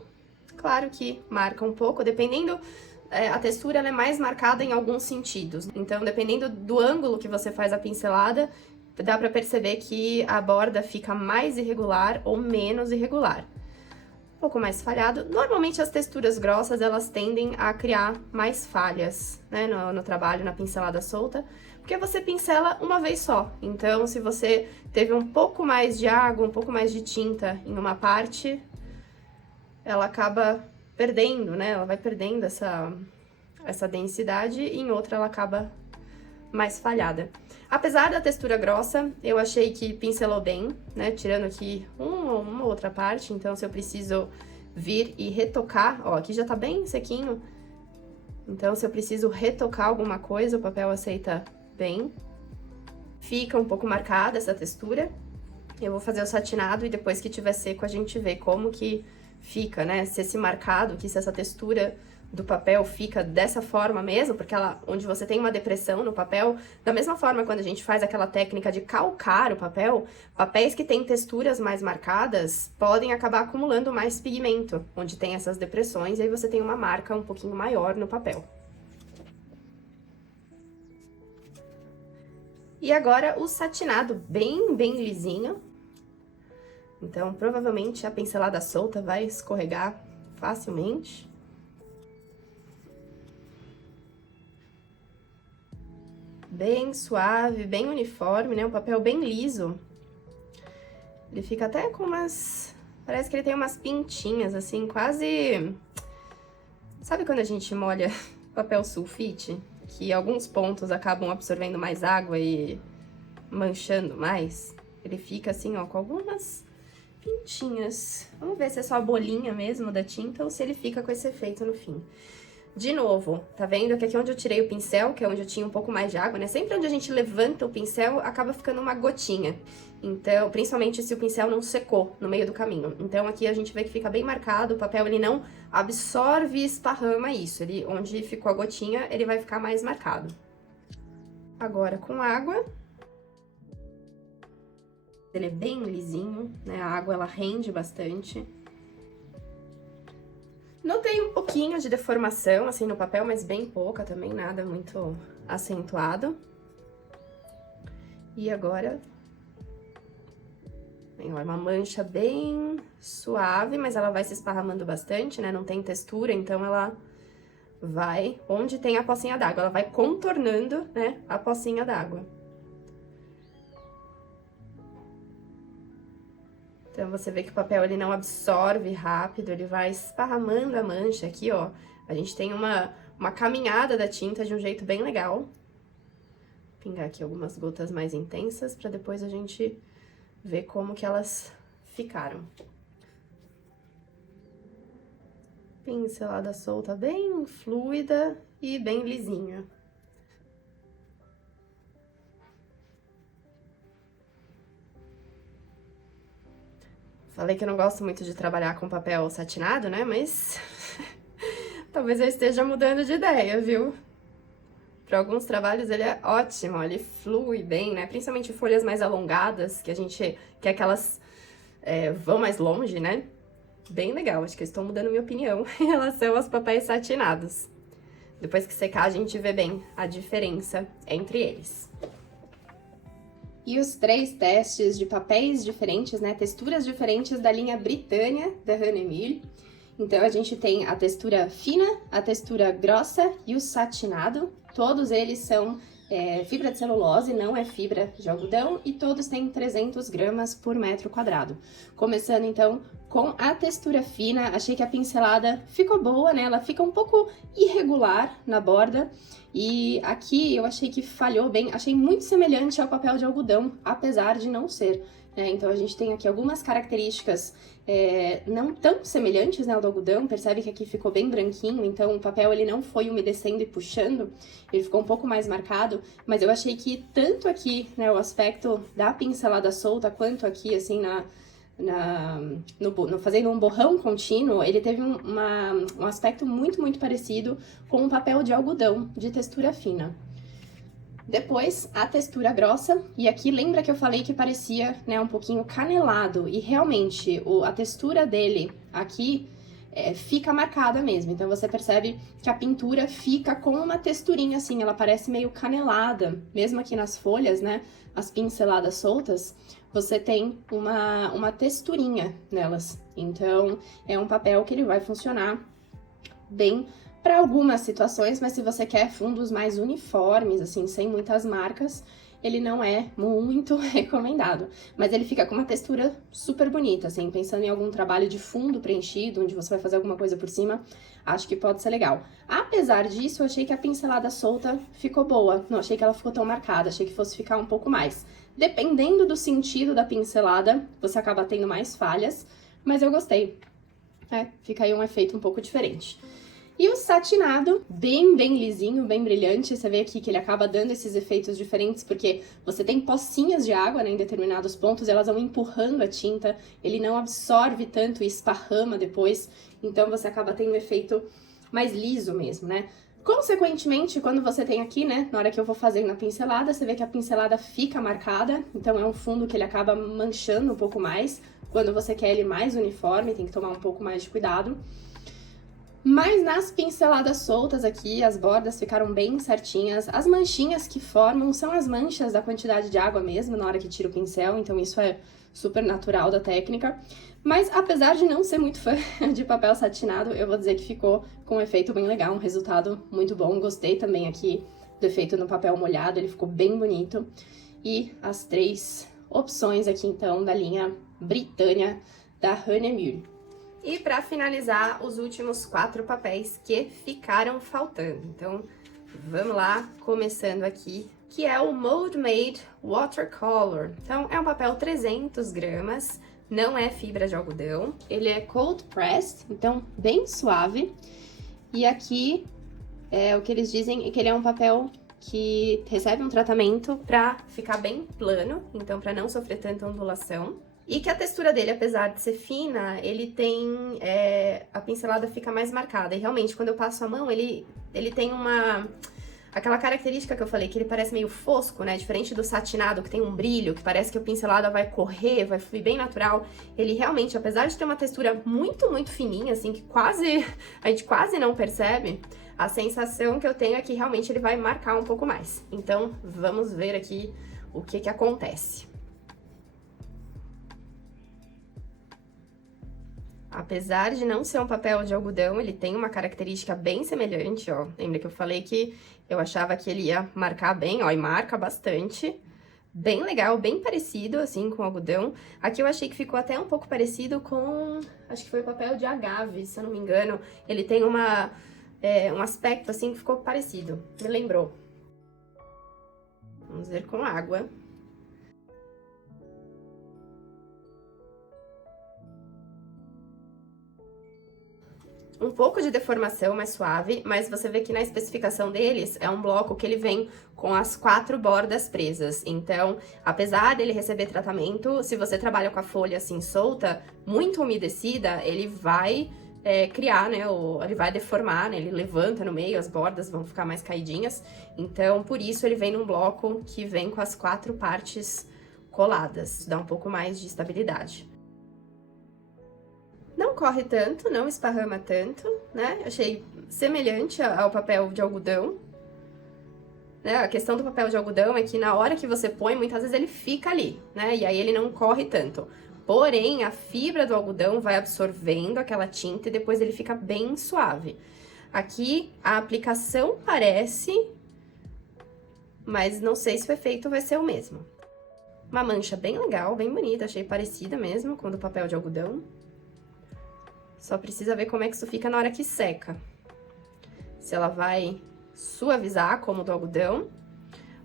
Claro que marca um pouco, dependendo... a textura ela é mais marcada em alguns sentidos. Então, dependendo do ângulo que você faz a pincelada, dá pra perceber que a borda fica mais irregular ou menos irregular. Um pouco mais falhado. Normalmente, as texturas grossas, elas tendem a criar mais falhas, né, no trabalho, na pincelada solta, porque você pincela uma vez só. Então, se você teve um pouco mais de água, um pouco mais de tinta em uma parte, ela acaba perdendo, né? Ela vai perdendo essa densidade e em outra ela acaba mais falhada. Apesar da textura grossa, eu achei que pincelou bem, né? Tirando aqui uma outra parte, então se eu preciso vir e retocar, ó, aqui já tá bem sequinho. Então, se eu preciso retocar alguma coisa, o papel aceita bem. Fica um pouco marcada essa textura. Eu vou fazer o satinado e depois que tiver seco a gente vê como que fica, né? Se esse marcado, se essa textura do papel fica dessa forma mesmo, porque onde você tem uma depressão no papel, da mesma forma quando a gente faz aquela técnica de calcar o papel, papéis que têm texturas mais marcadas podem acabar acumulando mais pigmento, onde tem essas depressões, e aí você tem uma marca um pouquinho maior no papel. E agora o satinado bem lisinho. Então, provavelmente a pincelada solta vai escorregar facilmente. Bem suave, bem uniforme, né? Um papel bem liso. Ele fica até com umas... Parece que ele tem umas pintinhas, assim, quase... Sabe quando a gente molha papel sulfite? Que alguns pontos acabam absorvendo mais água e manchando mais? Ele fica assim, ó, com algumas pintinhas. Vamos ver se é só a bolinha mesmo da tinta ou se ele fica com esse efeito no fim. De novo, tá vendo que aqui onde eu tirei o pincel, que é onde eu tinha um pouco mais de água, né? Sempre onde a gente levanta o pincel, acaba ficando uma gotinha. Então, principalmente se o pincel não secou no meio do caminho. Então, aqui a gente vê que fica bem marcado, o papel ele não absorve e esparrama isso. Ele, onde ficou a gotinha, ele vai ficar mais marcado. Agora, com água. Ele é bem lisinho, né? A água, ela rende bastante. Notei um pouquinho de deformação, assim, no papel, mas bem pouca também, nada muito acentuado. E agora... Tem uma mancha bem suave, mas ela vai se esparramando bastante, né? Não tem textura, então ela vai... Onde tem a pocinha d'água, ela vai contornando, né, a pocinha d'água. Então, você vê que o papel, ele não absorve rápido, ele vai esparramando a mancha aqui, ó. A gente tem uma caminhada da tinta de um jeito bem legal. Vou pingar aqui algumas gotas mais intensas, pra depois a gente ver como que elas ficaram. Pincelada solta bem fluida e bem lisinha. Falei que eu não gosto muito de trabalhar com papel satinado, né? Mas talvez eu esteja mudando de ideia, viu? Para alguns trabalhos ele é ótimo, ele flui bem, né? Principalmente folhas mais alongadas, que a gente quer que elas vão mais longe, né? Bem legal, acho que eu estou mudando minha opinião em relação aos papéis satinados. Depois que secar, a gente vê bem a diferença entre eles. E os 3 testes de papéis diferentes, né? Texturas diferentes da linha Britânia, da Hanemühl. Então, a gente tem a textura fina, a textura grossa e o satinado. Todos eles são fibra de celulose, não é fibra de algodão, e todos têm 300 gramas por metro quadrado. Começando, então, com a textura fina, achei que a pincelada ficou boa, né? Ela fica um pouco irregular na borda, e aqui eu achei que falhou bem, achei muito semelhante ao papel de algodão, apesar de não ser. Então, a gente tem aqui algumas características não tão semelhantes, né, ao do algodão. Percebe que aqui ficou bem branquinho, então o papel ele não foi umedecendo e puxando, ele ficou um pouco mais marcado, mas eu achei que tanto aqui, né, o aspecto da pincelada solta, quanto aqui, assim, fazendo um borrão contínuo, ele teve um aspecto muito parecido com um papel de algodão de textura fina. Depois, a textura grossa, e aqui lembra que eu falei que parecia, né, um pouquinho canelado, e realmente a textura dele aqui fica marcada mesmo, então você percebe que a pintura fica com uma texturinha assim, ela parece meio canelada, mesmo aqui nas folhas, né, as pinceladas soltas, você tem uma texturinha nelas, então é um papel que ele vai funcionar bem para algumas situações, mas se você quer fundos mais uniformes, assim, sem muitas marcas, ele não é muito recomendado. Mas ele fica com uma textura super bonita, assim, pensando em algum trabalho de fundo preenchido, onde você vai fazer alguma coisa por cima, acho que pode ser legal. Apesar disso, eu achei que a pincelada solta ficou boa, não achei que ela ficou tão marcada, achei que fosse ficar um pouco mais. Dependendo do sentido da pincelada, você acaba tendo mais falhas, mas eu gostei. Fica aí um efeito um pouco diferente. E o satinado, bem lisinho, bem brilhante, você vê aqui que ele acaba dando esses efeitos diferentes, porque você tem pocinhas de água, né, em determinados pontos, elas vão empurrando a tinta, ele não absorve tanto e esparrama depois, então você acaba tendo um efeito mais liso mesmo, né. Consequentemente, quando você tem aqui, né, na hora que eu vou fazendo a pincelada, você vê que a pincelada fica marcada, então é um fundo que ele acaba manchando um pouco mais. Quando você quer ele mais uniforme, tem que tomar um pouco mais de cuidado. Mas nas pinceladas soltas aqui, as bordas ficaram bem certinhas. As manchinhas que formam são as manchas da quantidade de água mesmo, na hora que tira o pincel, então isso é super natural da técnica. Mas apesar de não ser muito fã de papel satinado, eu vou dizer que ficou com um efeito bem legal, um resultado muito bom. Gostei também aqui do efeito no papel molhado, ele ficou bem bonito. E as 3 opções aqui então da linha Britânia da Hanemühl. E para finalizar, os últimos 4 papéis que ficaram faltando. Então, vamos lá, começando aqui, que é o Mold Made Watercolor. Então, é um papel 300 gramas, não é fibra de algodão. Ele é cold pressed, então bem suave. E aqui, o que eles dizem é que ele é um papel que recebe um tratamento para ficar bem plano, então para não sofrer tanta ondulação. E que a textura dele, apesar de ser fina, ele tem... a pincelada fica mais marcada. E realmente, quando eu passo a mão, ele tem aquela característica que eu falei, que ele parece meio fosco, né? Diferente do satinado, que tem um brilho, que parece que a pincelada vai correr, vai fluir bem natural. Ele realmente, apesar de ter uma textura muito fininha, assim, que a gente quase não percebe, a sensação que eu tenho é que realmente ele vai marcar um pouco mais. Então, vamos ver aqui o que acontece. Apesar de não ser um papel de algodão, ele tem uma característica bem semelhante, ó. Lembra que eu falei que eu achava que ele ia marcar bem, ó, e marca bastante. Bem legal, bem parecido, assim, com o algodão. Aqui eu achei que ficou até um pouco parecido com... acho que foi o papel de agave, se eu não me engano. Ele tem um aspecto, assim, que ficou parecido. Me lembrou. Vamos ver com água. Um pouco de deformação mais suave, mas você vê que na especificação deles é um bloco que ele vem com as 4 bordas presas. Então, apesar dele receber tratamento, se você trabalha com a folha assim solta, muito umedecida, ele vai criar, né, ele vai deformar, né, ele levanta no meio, as bordas vão ficar mais caidinhas. Então, por isso ele vem num bloco que vem com as 4 partes coladas, dá um pouco mais de estabilidade. Não corre tanto, não esparrama tanto, né? Achei semelhante ao papel de algodão. Né? A questão do papel de algodão é que na hora que você põe, muitas vezes ele fica ali, né? E aí ele não corre tanto. Porém, a fibra do algodão vai absorvendo aquela tinta e depois ele fica bem suave. Aqui, a aplicação parece, mas não sei se o efeito vai ser o mesmo. Uma mancha bem legal, bem bonita, achei parecida mesmo com o do papel de algodão. Só precisa ver como é que isso fica na hora que seca. Se ela vai suavizar como o do algodão,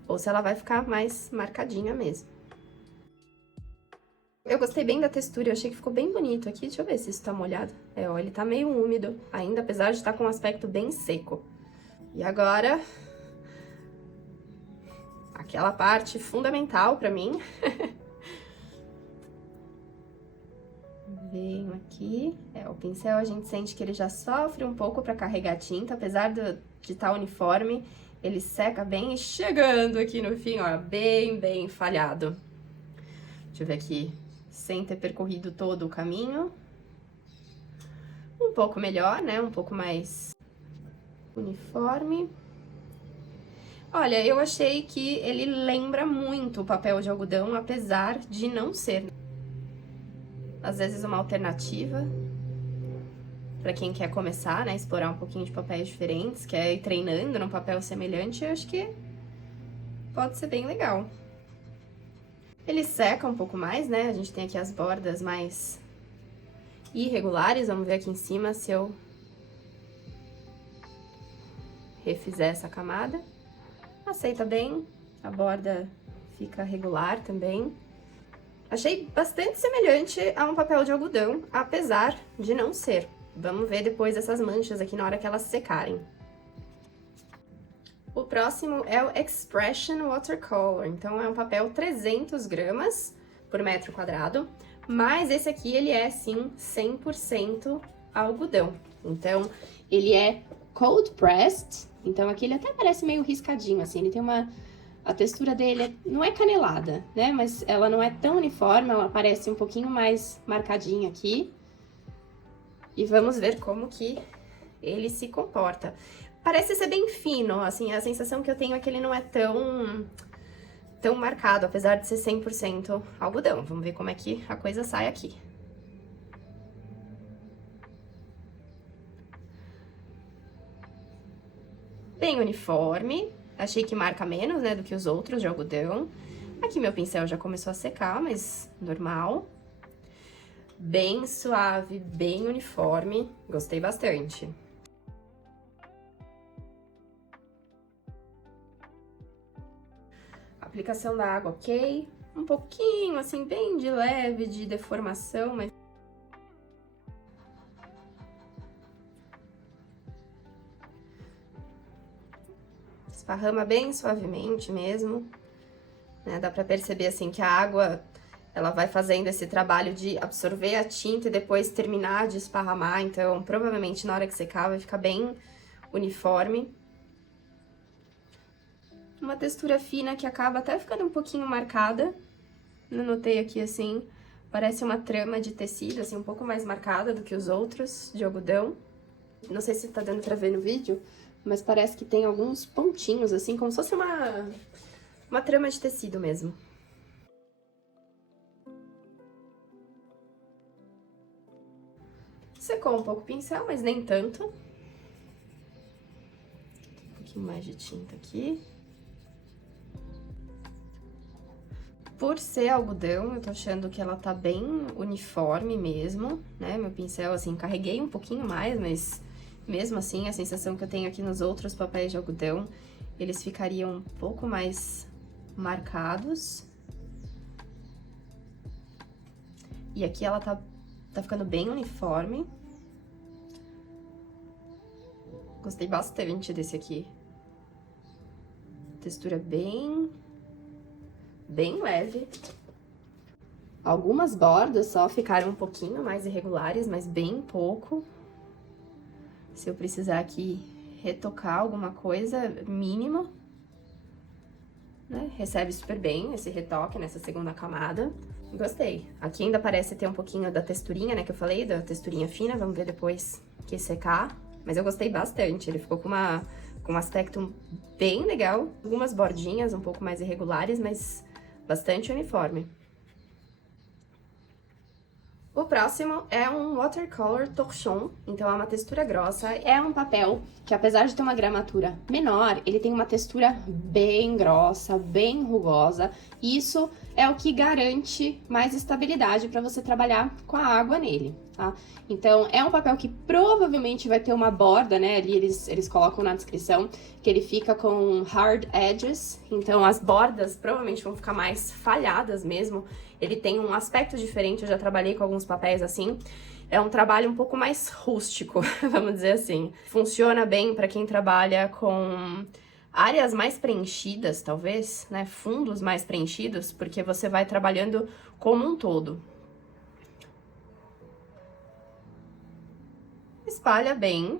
ou se ela vai ficar mais marcadinha mesmo. Eu gostei bem da textura, eu achei que ficou bem bonito aqui. Deixa eu ver se isso tá molhado. Ó, ele tá meio úmido ainda, apesar de estar com um aspecto bem seco. E agora, aquela parte fundamental pra mim. Venho aqui, o pincel a gente sente que ele já sofre um pouco pra carregar tinta, apesar de estar uniforme, ele seca bem e chegando aqui no fim, ó, bem falhado. Deixa eu ver aqui, sem ter percorrido todo o caminho. Um pouco melhor, né, um pouco mais uniforme. Olha, eu achei que ele lembra muito o papel de algodão, apesar de não ser. Às vezes uma alternativa para quem quer começar, né, explorar um pouquinho de papéis diferentes, quer ir treinando num papel semelhante, eu acho que pode ser bem legal. Ele seca um pouco mais, né, a gente tem aqui as bordas mais irregulares, vamos ver aqui em cima se eu refizer essa camada. Aceita bem, a borda fica regular também. Achei bastante semelhante a um papel de algodão, apesar de não ser. Vamos ver depois essas manchas aqui na hora que elas secarem. O próximo é o Expression Watercolor, então é um papel 300 gramas por metro quadrado, mas esse aqui ele é, sim, 100% algodão. Então, ele é cold pressed, então aqui ele até parece meio riscadinho, assim, ele tem a textura dele não é canelada, né? Mas ela não é tão uniforme, ela parece um pouquinho mais marcadinha aqui. E vamos ver como que ele se comporta. Parece ser bem fino, assim, a sensação que eu tenho é que ele não é tão marcado, apesar de ser 100% algodão. Vamos ver como é que a coisa sai aqui. Bem uniforme. Achei que marca menos, né, do que os outros de algodão. Aqui meu pincel já começou a secar, mas normal. Bem suave, bem uniforme. Gostei bastante. Aplicação da água, ok. Um pouquinho, assim, bem de leve, de deformação, mas... esparrama bem suavemente mesmo, né? Dá pra perceber, assim, que a água, ela vai fazendo esse trabalho de absorver a tinta e depois terminar de esparramar, então, provavelmente, na hora que secar, vai ficar bem uniforme. Uma textura fina que acaba até ficando um pouquinho marcada. Eu notei aqui, assim, parece uma trama de tecido, assim, um pouco mais marcada do que os outros de algodão. Não sei se tá dando pra ver no vídeo, mas parece que tem alguns pontinhos, assim, como se fosse uma trama de tecido mesmo. Secou um pouco o pincel, mas nem tanto. Um pouquinho mais de tinta aqui. Por ser algodão, eu tô achando que ela tá bem uniforme mesmo, né? Meu pincel, assim, carreguei um pouquinho mais, mas mesmo assim, a sensação que eu tenho aqui nos outros papéis de algodão, eles ficariam um pouco mais marcados. E aqui ela tá ficando bem uniforme. Gostei bastante desse aqui. Textura bem leve. Algumas bordas só ficaram um pouquinho mais irregulares, mas bem pouco. Se eu precisar aqui retocar alguma coisa, mínimo, né? Recebe super bem esse retoque nessa segunda camada. Gostei. Aqui ainda parece ter um pouquinho da texturinha, né, que eu falei, da texturinha fina. Vamos ver depois que secar. Mas eu gostei bastante. Ele ficou com um aspecto bem legal. Algumas bordinhas um pouco mais irregulares, mas bastante uniforme. O próximo é um Watercolor Torchon, então é uma textura grossa. É um papel que, apesar de ter uma gramatura menor, ele tem uma textura bem grossa, bem rugosa. E isso é o que garante mais estabilidade para você trabalhar com a água nele, tá? Então, é um papel que provavelmente vai ter uma borda, né? Ali eles colocam na descrição que ele fica com hard edges. Então, as bordas provavelmente vão ficar mais falhadas mesmo. Ele tem um aspecto diferente, eu já trabalhei com alguns papéis assim. É um trabalho um pouco mais rústico, vamos dizer assim. Funciona bem para quem trabalha com áreas mais preenchidas, talvez, né? Fundos mais preenchidos, porque você vai trabalhando como um todo. Espalha bem.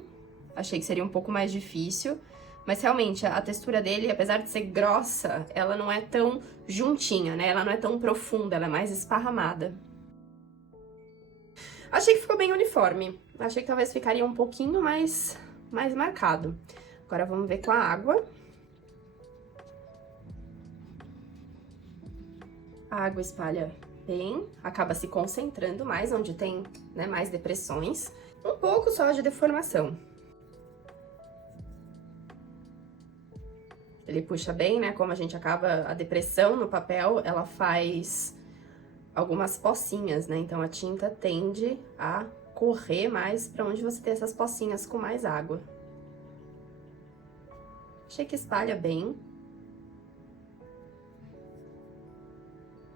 Achei que seria um pouco mais difícil. Mas realmente, a textura dele, apesar de ser grossa, ela não é tão juntinha, né? Ela não é tão profunda, ela é mais esparramada. Achei que ficou bem uniforme. Achei que talvez ficaria um pouquinho mais marcado. Agora vamos ver com a água. A água espalha bem, acaba se concentrando mais onde tem, né, mais depressões. Um pouco só de deformação. Ele puxa bem, né? Como a gente acaba a depressão no papel, ela faz algumas pocinhas, né? Então a tinta tende a correr mais para onde você tem essas pocinhas com mais água. Achei que espalha bem.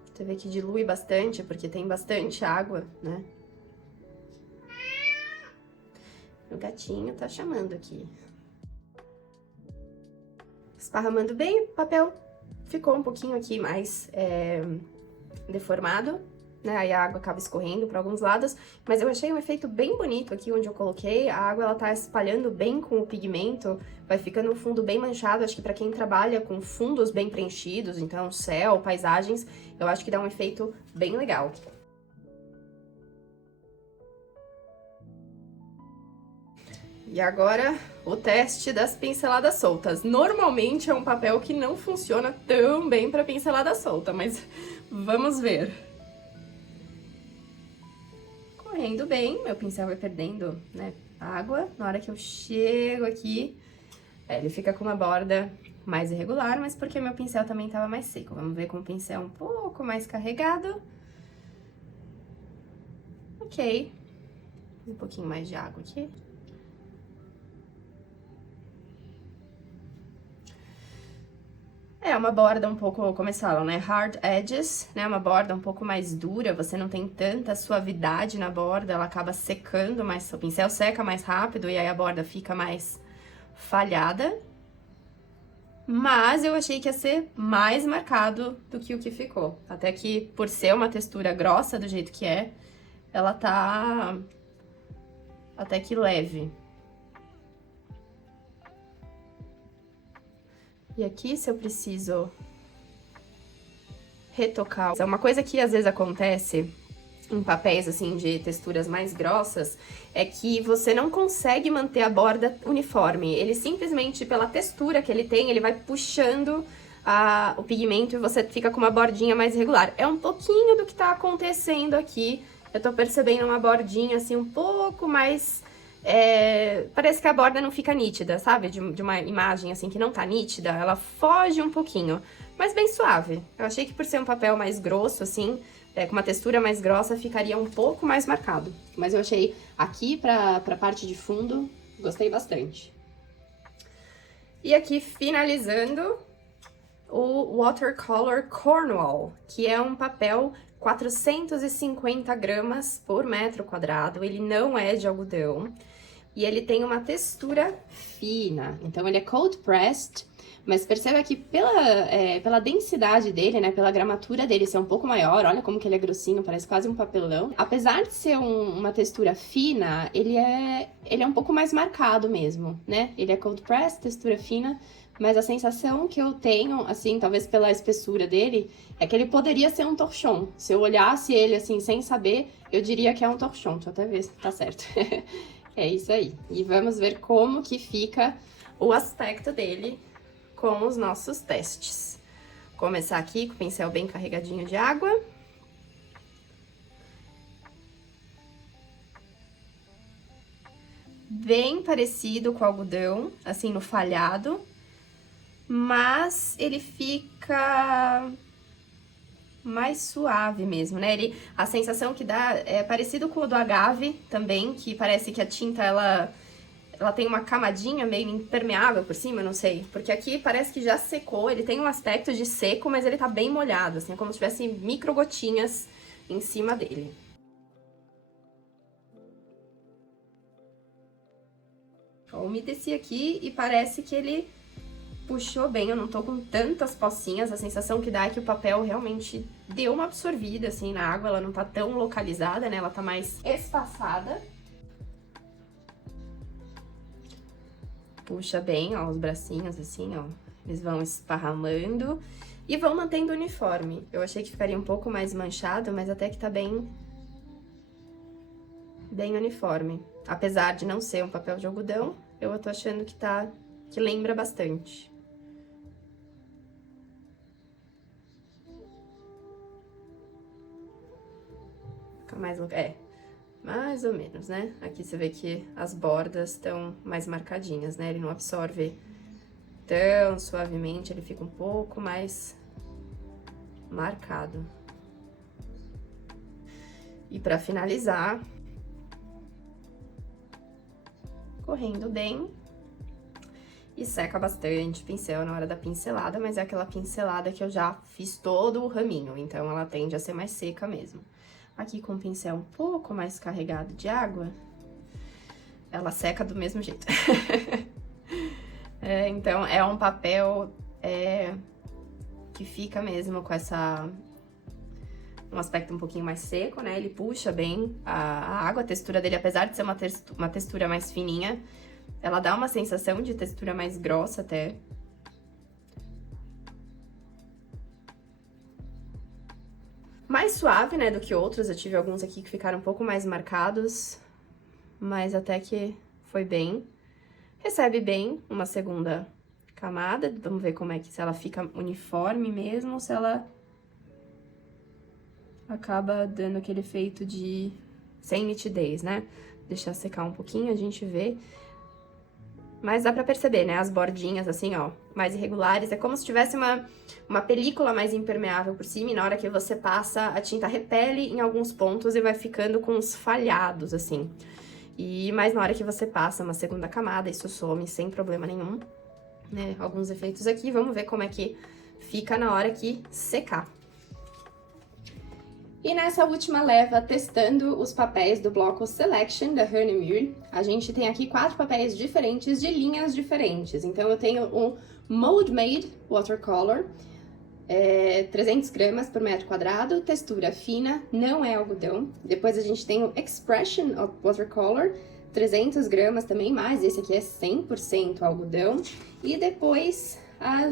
Você vê que dilui bastante, porque tem bastante água, né? O gatinho tá chamando aqui. Esparramando bem, o papel ficou um pouquinho aqui mais deformado, né? Aí a água acaba escorrendo para alguns lados, mas eu achei um efeito bem bonito aqui onde eu coloquei. A água, ela tá espalhando bem com o pigmento, vai ficando um fundo bem manchado. Acho que para quem trabalha com fundos bem preenchidos, então céu, paisagens, eu acho que dá um efeito bem legal. E agora, o teste das pinceladas soltas. Normalmente é um papel que não funciona tão bem para pincelada solta, mas vamos ver. Correndo bem, meu pincel vai perdendo, né, água. Na hora que eu chego aqui, ele fica com uma borda mais irregular, mas porque meu pincel também estava mais seco. Vamos ver com o pincel um pouco mais carregado. Ok. Um pouquinho mais de água aqui. É uma borda um pouco, como eles falam, né? Hard edges, né? Uma borda um pouco mais dura, você não tem tanta suavidade na borda, ela acaba secando mais, o pincel seca mais rápido e aí a borda fica mais falhada. Mas eu achei que ia ser mais marcado do que o que ficou. Até que, por ser uma textura grossa do jeito que é, ela tá até que leve. E aqui, se eu preciso retocar... Uma coisa que às vezes acontece em papéis, assim, de texturas mais grossas, é que você não consegue manter a borda uniforme. Ele simplesmente, pela textura que ele tem, ele vai puxando o pigmento e você fica com uma bordinha mais irregular. É um pouquinho do que tá acontecendo aqui. Eu tô percebendo uma bordinha, assim, um pouco mais... parece que a borda não fica nítida, sabe? De uma imagem, assim, que não tá nítida, ela foge um pouquinho, mas bem suave. Eu achei que por ser um papel mais grosso, assim, com uma textura mais grossa, ficaria um pouco mais marcado. Mas eu achei aqui pra parte de fundo, gostei bastante. E aqui, finalizando, o Watercolor Cornwall, que é um papel 450 gramas por metro quadrado, ele não é de algodão. E ele tem uma textura fina, então ele é cold pressed, mas perceba que pela densidade dele, né, pela gramatura dele ser um pouco maior, olha como que ele é grossinho, parece quase um papelão. Apesar de ser uma textura fina, ele é um pouco mais marcado mesmo, né? Ele é cold pressed, textura fina, mas a sensação que eu tenho, assim, talvez pela espessura dele, é que ele poderia ser um torchon. Se eu olhasse ele, assim, sem saber, eu diria que é um torchon. Deixa eu até ver se tá certo. É isso aí. E vamos ver como que fica o aspecto dele com os nossos testes. Vou começar aqui com o pincel bem carregadinho de água. Bem parecido com o algodão, assim, no falhado. Mas ele fica mais suave mesmo, né? A sensação que dá é parecido com o do agave também, que parece que a tinta, ela tem uma camadinha meio impermeável por cima, não sei. Porque aqui parece que já secou, ele tem um aspecto de seco, mas ele tá bem molhado, assim, é como se tivesse micro gotinhas em cima dele. Ó, umedeci aqui e parece que ele puxou bem, eu não tô com tantas pocinhas, a sensação que dá é que o papel realmente deu uma absorvida, assim, na água, ela não tá tão localizada, né, ela tá mais espaçada. Puxa bem, ó, os bracinhos, assim, ó, eles vão esparramando e vão mantendo uniforme. Eu achei que ficaria um pouco mais manchado, mas até que tá bem uniforme. Apesar de não ser um papel de algodão, eu tô achando que lembra bastante. Mais ou menos, né? Aqui você vê que as bordas estão mais marcadinhas, né? Ele não absorve tão suavemente, ele fica um pouco mais marcado. E pra finalizar, correndo bem, e seca bastante o pincel na hora da pincelada, mas é aquela pincelada que eu já fiz todo o raminho, então ela tende a ser mais seca mesmo. Aqui com o pincel um pouco mais carregado de água, ela seca do mesmo jeito. Então, é um papel que fica mesmo com um aspecto um pouquinho mais seco, né? Ele puxa bem a água, a textura dele, apesar de ser uma textura mais fininha, ela dá uma sensação de textura mais grossa até. Mais suave, né, do que outros. Eu tive alguns aqui que ficaram um pouco mais marcados, mas até que foi bem. Recebe bem uma segunda camada. Vamos ver como é que, se ela fica uniforme mesmo, ou se ela acaba dando aquele efeito de sem nitidez, né? Deixar secar um pouquinho, a gente vê. Mas dá pra perceber, né? As bordinhas, assim, ó, mais irregulares. É como se tivesse uma película mais impermeável por cima. E na hora que você passa, a tinta repele em alguns pontos e vai ficando com uns falhados, assim. Mas na hora que você passa uma segunda camada, isso some sem problema nenhum, né? Alguns efeitos aqui. Vamos ver como é que fica na hora que secar. E nessa última leva, testando os papéis do bloco Selection da Hahnemühle, a gente tem aqui 4 papéis diferentes de linhas diferentes. Então, eu tenho um Mold Made Watercolor, 300 gramas por metro quadrado, textura fina, não é algodão. Depois a gente tem o Expression Watercolor, 300 gramas também, mas esse aqui é 100% algodão. E depois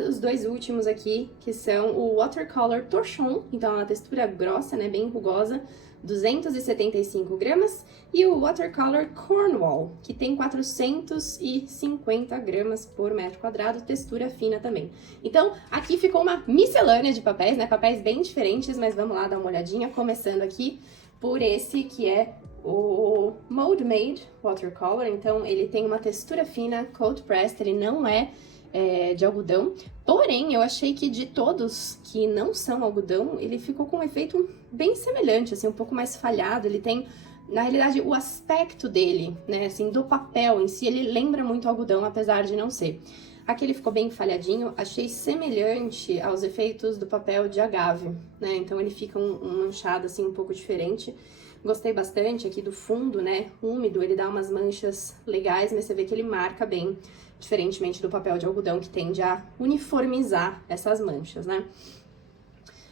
os dois últimos aqui, que são o Watercolor Torchon, então é uma textura grossa, né, bem rugosa, 275 gramas, e o Watercolor Cornwall, que tem 450 gramas por metro quadrado, textura fina também. Então, aqui ficou uma miscelânea de papéis, né, papéis bem diferentes, mas vamos lá dar uma olhadinha, começando aqui por esse que é o Mold Made Watercolor. Então, ele tem uma textura fina, cold pressed, ele não é de algodão, porém eu achei que de todos que não são algodão, ele ficou com um efeito bem semelhante, assim, um pouco mais falhado. Ele tem, na realidade, o aspecto dele, né, assim, do papel em si, ele lembra muito algodão, apesar de não ser. Aqui ele ficou bem falhadinho, achei semelhante aos efeitos do papel de agave, né? Então ele fica um manchado assim um pouco diferente. Gostei bastante aqui do fundo, né? Úmido, ele dá umas manchas legais, mas você vê que ele marca bem, diferentemente do papel de algodão que tende a uniformizar essas manchas, né?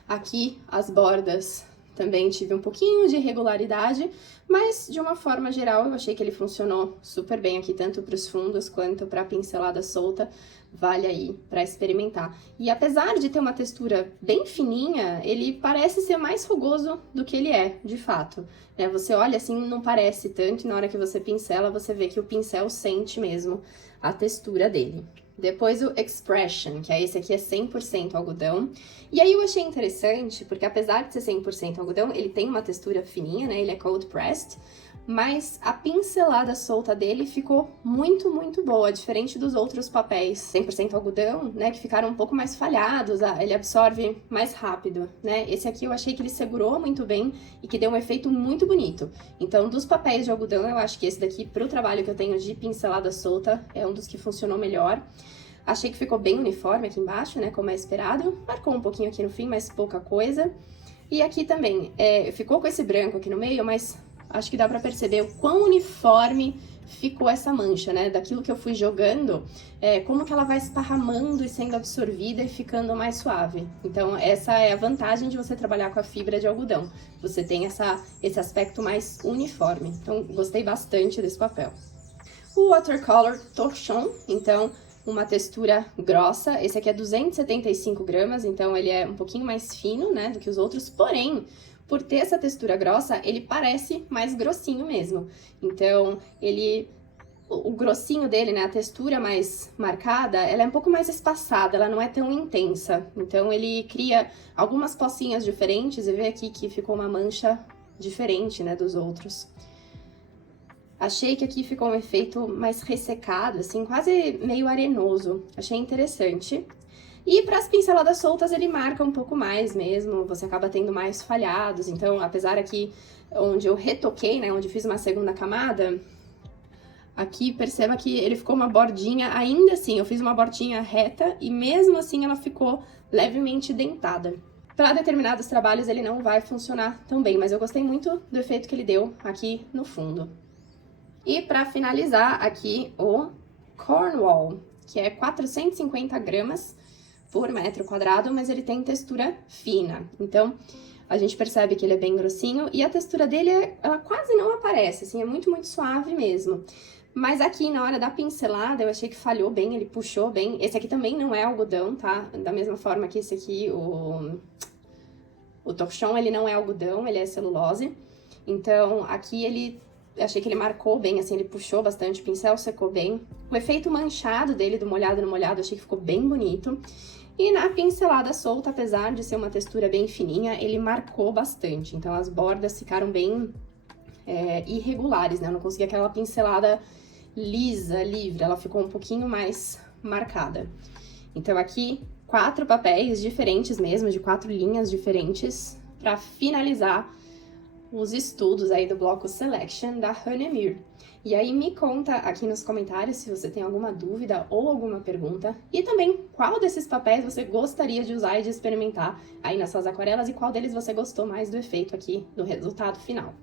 Aqui as bordas também tive um pouquinho de irregularidade, mas de uma forma geral eu achei que ele funcionou super bem aqui, tanto para os fundos quanto para a pincelada solta, vale aí para experimentar. E apesar de ter uma textura bem fininha, ele parece ser mais rugoso do que ele é, de fato. Né? Você olha assim, não parece tanto, e na hora que você pincela, você vê que o pincel sente mesmo a textura dele. Depois o Expression, que é esse aqui, é 100% algodão. E aí eu achei interessante, porque apesar de ser 100% algodão, ele tem uma textura fininha, né? Ele é cold pressed, mas a pincelada solta dele ficou muito, muito boa, diferente dos outros papéis 100% algodão, né? Que ficaram um pouco mais falhados, ele absorve mais rápido, né? Esse aqui eu achei que ele segurou muito bem e que deu um efeito muito bonito. Então, dos papéis de algodão, eu acho que esse daqui, pro trabalho que eu tenho de pincelada solta, é um dos que funcionou melhor. Achei que ficou bem uniforme aqui embaixo, né, como é esperado. Marcou um pouquinho aqui no fim, mas pouca coisa. E aqui também, ficou com esse branco aqui no meio, mas acho que dá pra perceber o quão uniforme ficou essa mancha, né? Daquilo que eu fui jogando, como que ela vai esparramando e sendo absorvida e ficando mais suave. Então, essa é a vantagem de você trabalhar com a fibra de algodão. Você tem esse aspecto mais uniforme. Então, gostei bastante desse papel. O Watercolor Torchon, então, uma textura grossa. Esse aqui é 275 gramas, então ele é um pouquinho mais fino, né, do que os outros, porém, por ter essa textura grossa, ele parece mais grossinho mesmo. Então, o grossinho dele, né, a textura mais marcada, ela é um pouco mais espaçada, ela não é tão intensa. Então, ele cria algumas pocinhas diferentes, e vê aqui que ficou uma mancha diferente, né, dos outros. Achei que aqui ficou um efeito mais ressecado, assim, quase meio arenoso. Achei interessante. E para as pinceladas soltas ele marca um pouco mais mesmo, você acaba tendo mais falhados. Então, apesar aqui onde eu retoquei, né, onde fiz uma segunda camada, aqui perceba que ele ficou uma bordinha, ainda assim, eu fiz uma bordinha reta e mesmo assim ela ficou levemente dentada. Para determinados trabalhos ele não vai funcionar tão bem, mas eu gostei muito do efeito que ele deu aqui no fundo. E para finalizar aqui o Cornwall, que é 450 gramas por metro quadrado, mas ele tem textura fina. Então, a gente percebe que ele é bem grossinho e a textura dele, ela quase não aparece, assim, é muito, muito suave mesmo. Mas aqui, na hora da pincelada, eu achei que falhou bem, ele puxou bem. Esse aqui também não é algodão, tá? Da mesma forma que esse aqui, o Torchon, ele não é algodão, ele é celulose. Então, aqui achei que ele marcou bem, assim, ele puxou bastante, o pincel secou bem. O efeito manchado dele, do molhado no molhado, achei que ficou bem bonito. E na pincelada solta, apesar de ser uma textura bem fininha, ele marcou bastante. Então, as bordas ficaram bem irregulares, né? Eu não consegui aquela pincelada lisa, livre, ela ficou um pouquinho mais marcada. Então, aqui, 4 papéis diferentes mesmo, de 4 linhas diferentes, para finalizar os estudos aí do bloco Selection da Hanemir. E aí me conta aqui nos comentários se você tem alguma dúvida ou alguma pergunta, e também qual desses papéis você gostaria de usar e de experimentar aí nas suas aquarelas, e qual deles você gostou mais do efeito aqui, do resultado final.